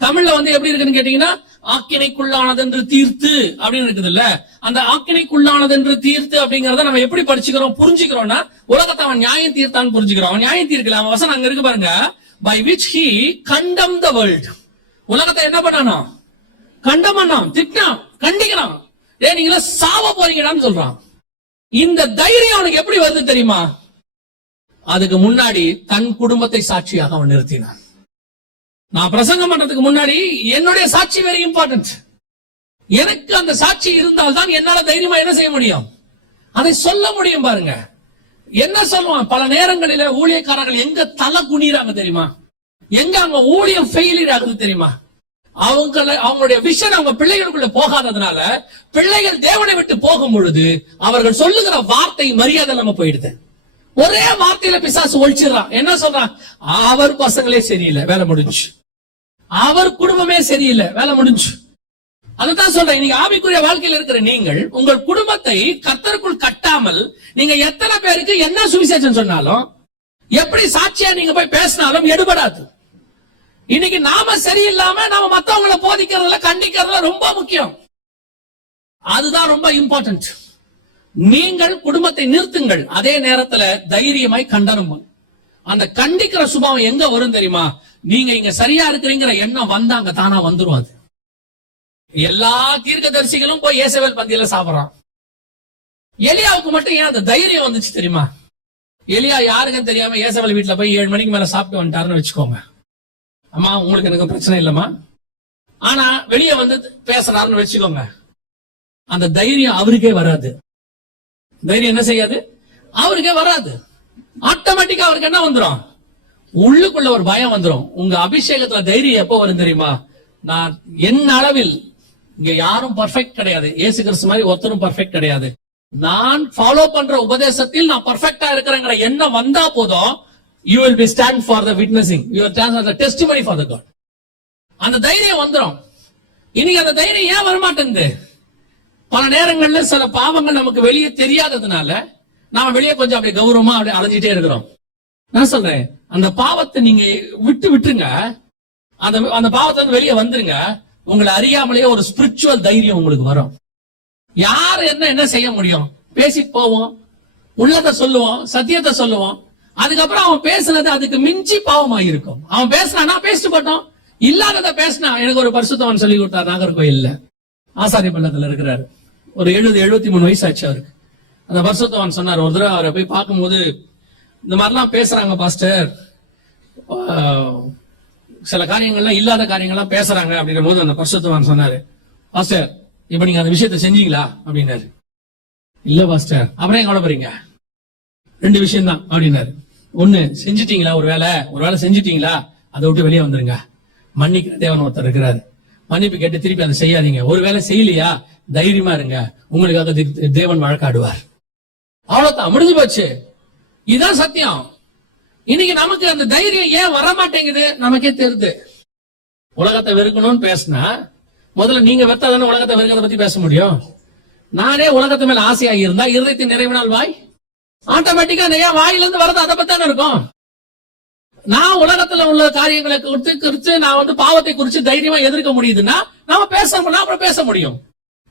தமிழ்ல வந்து எப்படி இருக்குன்னு கேட்டீங்கன்னா, ஆக்கினைக்குள்ளானது என்று தீர்த்து அப்படின்னு இருக்குது இல்ல. அந்த ஆக்கினைக்குள்ளானது என்று தீர்த்து அப்படிங்கறத நம்ம எப்படி படிச்சுக்கிறோம், புரிஞ்சுக்கிறோம்னா, உலகத்தை அவன் நியாயம் தீர்த்தான்னு புரிஞ்சுக்கிறோம். அவன் நியாயம் தீர்க்கல. அவன் வசனம் அங்க இருக்கு பாருங்க, by which he condemned the world. உலகத்தை என்ன பண்ணானா? கண்டம் பண்ணான், திட்டான், கண்டிக்கிறான். நீங்கள சாவ போறீங்கடான்னு சொல்றான். இந்த தைரியம் அவனுக்கு எப்படி வருது தெரியுமா? அதுக்கு முன்னாடி தன் குடும்பத்தை சாட்சியாக அவன் நிறுத்தினான். நான் பிரசங்கம் பண்றதுக்கு முன்னாடி என்னுடைய சாட்சி வெரி இம்பார்ட்டன்ட். எனக்கு அந்த சாட்சி இருந்தால்தான் என்னால தைரியமா என்ன செய்ய முடியும், அதை சொல்ல முடியும். பாருங்க என்ன சொல்லுவான். பல நேரங்களில ஊழியக்காரர்கள் எங்க தலை குனிறாங்க தெரியுமா? எங்க அவங்க ஊழியம் ஃபெயிலியர் ஆகுது தெரியுமா? அவங்களுடைய விஷன் அவங்க பிள்ளைகளுக்குள்ள போகாததுனால, பிள்ளைகள் தேவனை விட்டு போகும் பொழுது அவர்கள் சொல்லுகிற வார்த்தை மரியாதை நம்ம போயிடுது. ஒரே வார்த்தையில பிசாசு ஒழிச்சிடறான். என்ன சொல்றான்? அவர் பசங்களே சரியில்லை, வேலை முடிஞ்சு. அவர் குடும்பமே சரியில்லை, வேலை முடிஞ்சு. அதான் சொல்றேன், இன்னைக்கு ஆவிக்குரிய வாழ்க்கையில் இருக்கிற நீங்கள் உங்கள் குடும்பத்தை கர்த்தருக்குள் கட்டாமல் நீங்க எத்தனை பேருக்கு என்ன சுவிசேஷம் சொன்னாலும் எப்படி சாட்சியா நீங்க போய் பேசினாலும் எடுபடாது. இன்னைக்கு நாம சரியில்லாம நாம மத்தவங்களை போதிக்கிறதுல கண்டிக்கிறதுல ரொம்ப முக்கியம். அதுதான் ரொம்ப இம்பார்ட்டன்ட். நீங்கள் குடும்பத்தை நிறுத்துங்கள், அதே நேரத்துல தைரியமாய் கண்டனம். அந்த கண்டிக்கிற சுபாவம் எங்க வரும் தெரியுமா? நீங்க இங்க சரியா இருக்கிறீங்கிற எண்ணம் வந்தா அங்க தானா வந்துரும். அது எல்லா தீர்க்கதரிசிகளும் போய் இயேசவேல் பந்தியில சாப்பிடுறான். எலியாவுக்கு மட்டும் ஏன் அந்த தைரியம் வந்துச்சு தெரியுமா? எலியா யாருக்குன்னு தெரியாம இயேசவேல் வீட்டுல போய் 7 மணிக்கு மேல சாப்பிட்டு வந்துட்டாருன்னு வச்சுக்கோங்க. அம்மா உங்களுக்கு எனக்கு பிரச்சனை இல்லம்மா, ஆனா வெளியே வந்து பேசுறாருன்னு வச்சுக்கோங்க. அந்த தைரியம் அவருக்கே வராது. தைரியம் என்ன செய்யாது? அவருக்கே வராது. ஆட்டோமேட்டிக்கா அவருக்கு என்ன வந்துடும்? உள்ளுக்குள்ள ஒரு பயம் வந்துடும். உங்க அபிஷேகத்துல தைரியம் எப்போ வரும் தெரியுமா? நான் என் அளவில் இங்க யாரும் பர்ஃபெக்ட் கிடையாது. இயேசு கிறிஸ்து மாதிரி ஒருத்தரும் பர்ஃபெக்ட் கிடையாது. நான் ஃபாலோ பண்ற உபதேசத்தில் நான் பர்ஃபெக்டா இருக்கிறேங்கிற எண்ணம் வந்தா போதும், you will be stand for the witnessing, you will stand for the testimony for the God. அந்த தைரியம் வந்துடும். இன்னைக்கு அந்த தைரியம் ஏன் வரமாட்டேங்குது? பல நேரங்கள்ல சில பாவங்கள் நமக்கு வெளியே தெரியாததுனால நாம வெளியே கொஞ்சம் அப்படியே கௌரவமா அப்படியே அலைஞ்சிட்டே இருக்கிறோம். நான் சொல்றேன், அந்த பாவத்தை நீங்க விட்டுருங்க. அந்த பாவத்தை வந்து வெளியே வந்துருங்க. உங்களை அறியாமலேயே ஒரு ஸ்பிரிச்சுவல் தைரியம் உங்களுக்கு வரும். யார் என்ன செய்ய முடியும்? பேசிட்டு போவோம், உள்ளத சொல்லுவோம், சத்தியத்தை சொல்லுவோம். அதுக்கப்புறம் அவன் பேசுனது அதுக்கு மிஞ்சி பாவமா இருக்கும். அவன் பேசினா பேசிட்டு போட்டோம், இல்லாதத பேசினா. எனக்கு ஒரு பரிசுத்தவன் சொல்லி கொடுத்தார், நாகர்கோயில்ல ஆசாரி பள்ளத்துல இருக்கிறாரு. ஒரு 73 வயசு ஆச்சு அவருக்கு. அந்த பரிசுத்தவன் சொன்னார், ஒரு தடவை அவரை போய் பார்க்கும்போது, இந்த மாதிரிலாம் பேசுறாங்க பாஸ்டர், சில காரியங்கள்லாம் இல்லாத காரியங்கள்லாம் பேசுறாங்க அப்படின்ற போது அந்த பரிசுத்தவன் சொன்னாரு, பாஸ்டர் இப்ப நீங்க அந்த விஷயத்த செஞ்சீங்களா அப்படின்னாரு. இல்ல பாஸ்டர். அப்புறம் எங்க போறீங்க? 2 விஷயம் தான் அப்படின்னாரு. ஒண்ணு, செஞ்சிட்டீங்களா? ஒருவேளை செஞ்சிட்டீங்களா, அதை விட்டு வெளியே வந்துருங்க. மன்னிக்கிற தேவன் ஒருத்தர் இருக்கிறாரு, மன்னிப்பு கேட்டு திருப்பி அதை செய்யாதீங்க. ஒருவேளை செய்யலையா, தைரியமா இருங்க, உங்களுக்காக தேவன் வழக்காடுவார். அவ்வளவுதான், முடிஞ்சு போச்சு. இதுதான் சத்தியம். இன்னைக்கு நமக்கு அந்த தைரியம் ஏன் வர மாட்டேங்குது நமக்கே தெரியுது. உலகத்தை வெறுக்கணும்னு பேசினா முதல்ல நீங்க வெத்தாதானே உலகத்தை வெறுக்கிறத பத்தி பேச முடியும். நானே உலகத்து மேல ஆசையாகி இருந்தா இருதயத்தின் நிறைவினால் வாய், ஆட்டோமேட்டிக்கா நிறைய வாயில இருந்து வரது அதை பத்தானே இருக்கும். நான் உலகத்துல உள்ள காரியங்களை குறித்து நான் வந்து பாவத்தை குறித்து தைரியமா எதிர்க்க முடியுதுன்னா நாம அப்புறம் பேச முடியும்.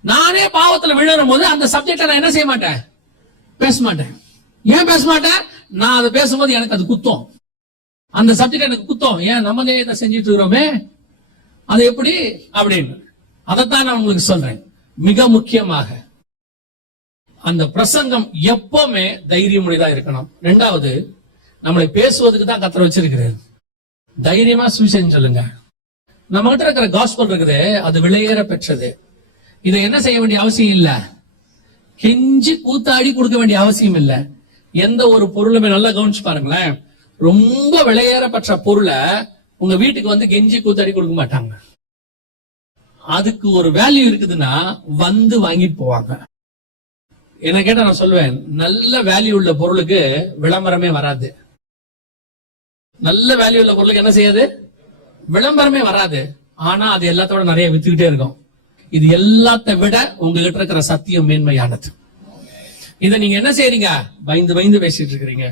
நானே பாவத்துல விழுறும் போது அந்த சப்ஜெக்ட நான் என்ன செய்ய மாட்டேன்? பேச மாட்டேன். ஏன் பேச மாட்டேன்? நான் அதை பேசும்போது எனக்கு அது குத்தம். அந்த சப்ஜெக்ட் எனக்கு குத்தம். ஏன் நம்மளே இதை செஞ்சுட்டு இருக்கிறோமே, அது எப்படி அப்படின்னு. அதைத்தான் நான் உங்களுக்கு சொல்றேன். மிக முக்கியமாக அந்த பிரசங்கம் எப்பவுமே தைரியமுடையதா இருக்கணும். 2வது, நம்மளை பேசுவதுக்கு தான் கர்த்தர் வச்சிருக்கிறார். தைரியமா சுவிசேஷம் சொல்லுங்க. நம்ம கிட்ட இருக்கிற காஸ்பல் இருக்குது, அது விலையேற பெற்றது. இதை என்ன செய்ய வேண்டிய அவசியம் இல்ல, கெஞ்சி கூத்தாடி கொடுக்க வேண்டிய அவசியம் இல்ல. எந்த ஒரு பொருளுமே நல்லா கவனிச்சு பாருங்களேன், ரொம்ப விலையேற பெற்ற பொருளை உங்க வீட்டுக்கு வந்து கெஞ்சி கூத்தாடி கொடுக்க மாட்டாங்க. அதுக்கு ஒரு வேல்யூ இருக்குதுன்னா வந்து வாங்கிட்டு போவாங்க. என்ன கேட்டா நான் சொல்லுவேன், நல்ல வேல்யூ உள்ள பொருளுக்கு விளம்பரமே வராது. நல்ல வேல்யூ உள்ள பொருளுக்கு என்ன செய்யாது? விளம்பரமே வராது. ஆனா அது எல்லாத்தோட நிறைய வித்துக்கிட்டே இருக்கும். இது எல்லாத்த விட உங்ககிட்ட இருக்கிற சத்தியம் மேன்மையானது. இத நீங்க என்ன செய்யறீங்க? பயந்து பேசிட்டு இருக்கிறீங்க.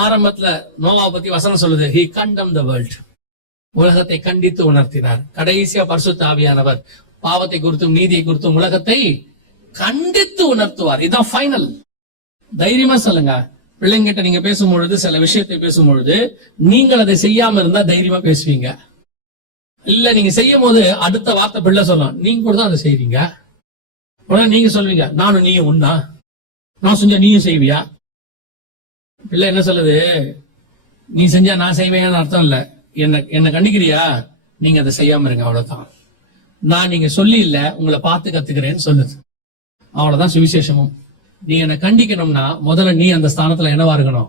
ஆரம்பத்துல நோவாவை பத்தி வசனம் சொல்லுது, he condemned the world. உலகத்தை கண்டித்து உணர்த்தினார். கடைசியா பரிசுத்த ஆவியானவர் பாவத்தை குறித்தும் நீதியை குறித்தும் உலகத்தை கண்டித்து உணர்த்துவார். இதுதான் ஃபைனல். தைரியமா சொல்லுங்க. பிள்ளைங்கிட்ட நீங்க பேசும்பொழுது, சில விஷயத்தை பேசும்பொழுது நீங்கள் அதை செய்யாம இருந்தா தைரியமா பேசுவீங்க. இல்ல நீங்க செய்யும் போது அடுத்த வார்த்தை பிள்ளை சொல்லணும், நீங்க கூட தான் அதை செய்வீங்க. உடனே நீங்க சொல்வீங்க, நானும் நீயும் ஒண்ணா, நான் செஞ்சா நீயும் செய்வியா? பிள்ளை என்ன சொல்லுது? நீ செஞ்சா நான் செய்வேன்னு அர்த்தம் இல்ல, என்ன கண்டிக்கிறியா, நீங்க அதை செய்யாம இருங்க, அவ்வளவுதான். நான் நீங்க சொல்லி இல்ல, உங்களை பார்த்து கத்துக்கிறேன்னு சொல்லுது. அவ்வளவுதான் சுவிசேஷமும். நீ என்ன கண்டிக்கணும்னா முதல்ல நீ அந்த ஸ்தானத்துல என்னவா இருக்கணும்?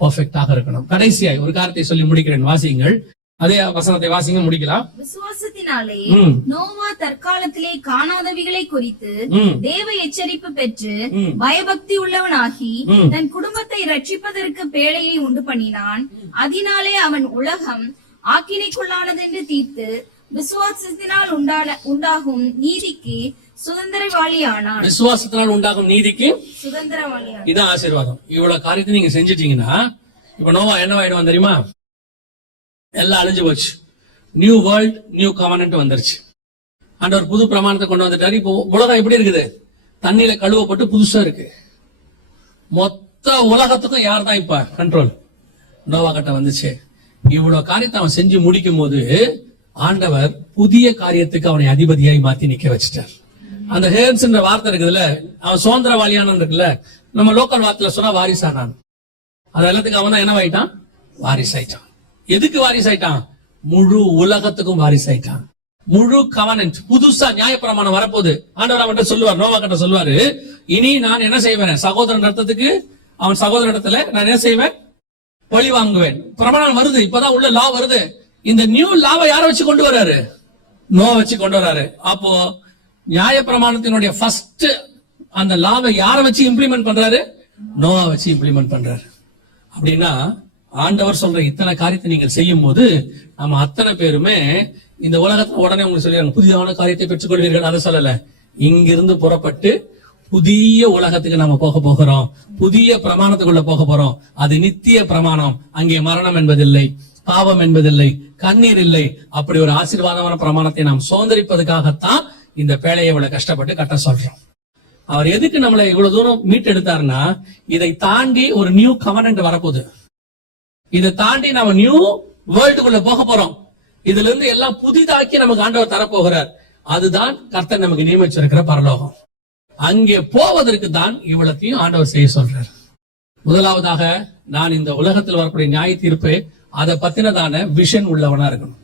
பெர்ஃபெக்டாக இருக்கணும். கடைசியாய் ஒரு காரியத்தை சொல்லி முடிக்கிறேன், வாசியுங்கள். அதே வசனத்தை வாசிங்க, முடிக்கலாம். விசுவாசத்தினாலே நோவா தற்காலத்திலே காணாதவைகளை குறித்து தேவ எச்சரிப்பு பெற்று பயபக்தி உள்ளவனாகி தன் குடும்பத்தை ரட்சிப்பதற்கு பேழையை உண்டு பண்ணினான். அதனாலே அவன் உலகம் ஆக்கினைக்குள்ளானது என்று தீர்த்து விசுவாசத்தினால் உண்டாகும் நீதிக்கு சுதந்திரவாளியானான். விசுவாசத்தினால் உண்டாகும் நீதிக்கு சுதந்திரவாளியானான். இதான் ஆசீர்வாதம். இவ்வளவு காரியத்தை நீங்க செஞ்சிட்டீங்கன்னா இப்ப நோவா என்னவாயிடுவான் தெரியுமா? எல்லாம் அழிஞ்சு போச்சு. நியூ வேர்ல்ட், நியூ கவர்னன்ட் வந்துருச்சு. ஆண்டவர் புது பிரமாணத்தை கொண்டு வந்துட்டாரு. இப்போ உலகம் எப்படி இருக்குது? தண்ணியில கழுவப்பட்டு புதுசா இருக்கு. மொத்த உலகத்துக்கும் யார் தான் இப்ப கண்ட்ரோல்? நோவா கிட்ட வந்துச்சு. இவ்வளவு காரியத்தை அவன் செஞ்சு முடிக்கும் போது ஆண்டவர் புதிய காரியத்துக்கு அவனை அதிபதியாய் மாத்தி நிக்க வச்சுட்டார். அந்த ஹேர்ஸ் வார்த்தை இருக்குதுல்ல, அவன் சுதந்திரவாளியான இருக்குல்ல, நம்ம லோக்கல் வார்த்தையில சொன்னா வாரிசானான். அது எல்லாத்துக்கும் அவன் தான் என்னவாயிட்டான்? வாரிசாயிட்டான். எதுக்கு வாரிசாயிட்டான்? முழு உலகத்துக்கும் வாரிசாயிட்டான். முழு கவர்னன்ட். புதுசா நியாயப்பிரமாணம் வரப்போகுது. ஆண்டவர் அவன்கிட்ட சொல்லுவார், நோவா கிட்ட சொல்லுவாரு, இனி நான் என்ன செய்வேன்? சகோதரன் இடத்துக்கு அவன் சகோதர இடத்துல நான் என்ன செய்வேன்? பழி வாங்குவேன். பிரமாணம் வருது, இப்பதான் உள்ள லா வருது. இந்த நியூ லாவை யாரை வச்சு கொண்டு வர்றாரு? நோவா வச்சு கொண்டு வர்றாரு. அப்போ நியாயப்பிரமாணத்தினுடைய ஃபர்ஸ்ட் அந்த லாவை யாரை வச்சு இம்ப்ளிமெண்ட் பண்றாரு? நோவா வச்சு இம்ப்ளிமெண்ட் பண்றாரு. அப்படின்னா ஆண்டவர் சொல்ற இத்தனை காரியத்தை நீங்கள் செய்யும் போது நம்ம அத்தனை பேருமே இந்த உலகத்துல உடனே உங்களுக்கு சொல்லிடுறாங்க, புதிதான காரியத்தை பெற்றுக்கொள்வீர்கள். அதை சொல்லல, இங்கிருந்து புறப்பட்டு புதிய உலகத்துக்கு நம்ம போக போகிறோம். புதிய பிரமாணத்துக்குள்ள போக போறோம். அது நித்திய பிரமாணம். அங்கே மரணம் என்பதில்லை, பாவம் என்பதில்லை, கண்ணீர் இல்லை. அப்படி ஒரு ஆசீர்வாதமான பிரமாணத்தை நாம் சுதந்திரிப்பதற்காகத்தான் இந்த பேழையை இவ்வளவு கஷ்டப்பட்டு கட்ட சொல்றோம். அவர் எதுக்கு நம்மளை இவ்வளவு தூரம் மீட்டெடுத்தாருன்னா, இதை தாண்டி ஒரு நியூ கவர்னன்ட் வரப்போகுது. இதை தாண்டி நம்ம நியூ வேர்ல்டுக்குள்ள போக போறோம். இதுல இருந்து எல்லாம் புதிதாக்கி நமக்கு ஆண்டவர் தரப்போகிறார். அதுதான் கர்த்தர் நமக்கு நியமிச்சிருக்கிற பரலோகம். அங்கே போவதற்கு தான் இவ்வளத்தையும் ஆண்டவர் செய்ய சொல்றார். முதலாவதாக, நான் இந்த உலகத்தில் வரக்கூடிய நியாய தீர்ப்பு அதை பத்தினதான விஷன் உள்ளவனா இருக்கணும்.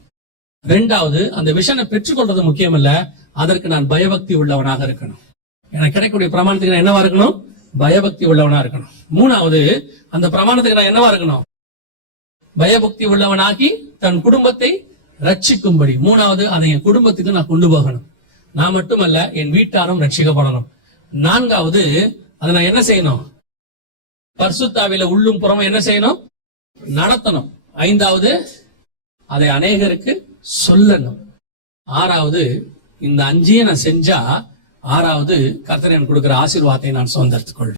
இரண்டாவது, அந்த விஷனை பெற்றுக்கொள்றது முக்கியம் இல்ல, அதற்கு நான் பயபக்தி உள்ளவனாக இருக்கணும். எனக்கு கிடைக்கக்கூடிய பிரமாணத்துக்கு நான் என்னவா இருக்கணும்? பயபக்தி உள்ளவனா இருக்கணும். மூணாவது, அந்த பிரமாணத்துக்கு நான் என்னவா இருக்கணும்? பயபக்தி உள்ளவனாகி தன் குடும்பத்தை ரட்சிக்கும்படி. மூணாவது, அதை என் குடும்பத்துக்கு நான் கொண்டு போகணும். நான் மட்டுமல்ல, என் வீட்டாரும் ரட்சிக்கப்படணும். நான்காவது, அதை நான் என்ன செய்யணும்? பரிசுத்தாவில உள்ளும் புறமும் என்ன செய்யணும்? நடத்தணும். ஐந்தாவது, அதை அநேகருக்கு சொல்லணும். ஆறாவது, இந்த அஞ்சையும் நான் செஞ்சா, ஆறாவது, கர்த்தர் எனக்கு கொடுக்கிற ஆசீர்வாதத்தை நான் சுதந்திரத்துக் கொள்வேன்.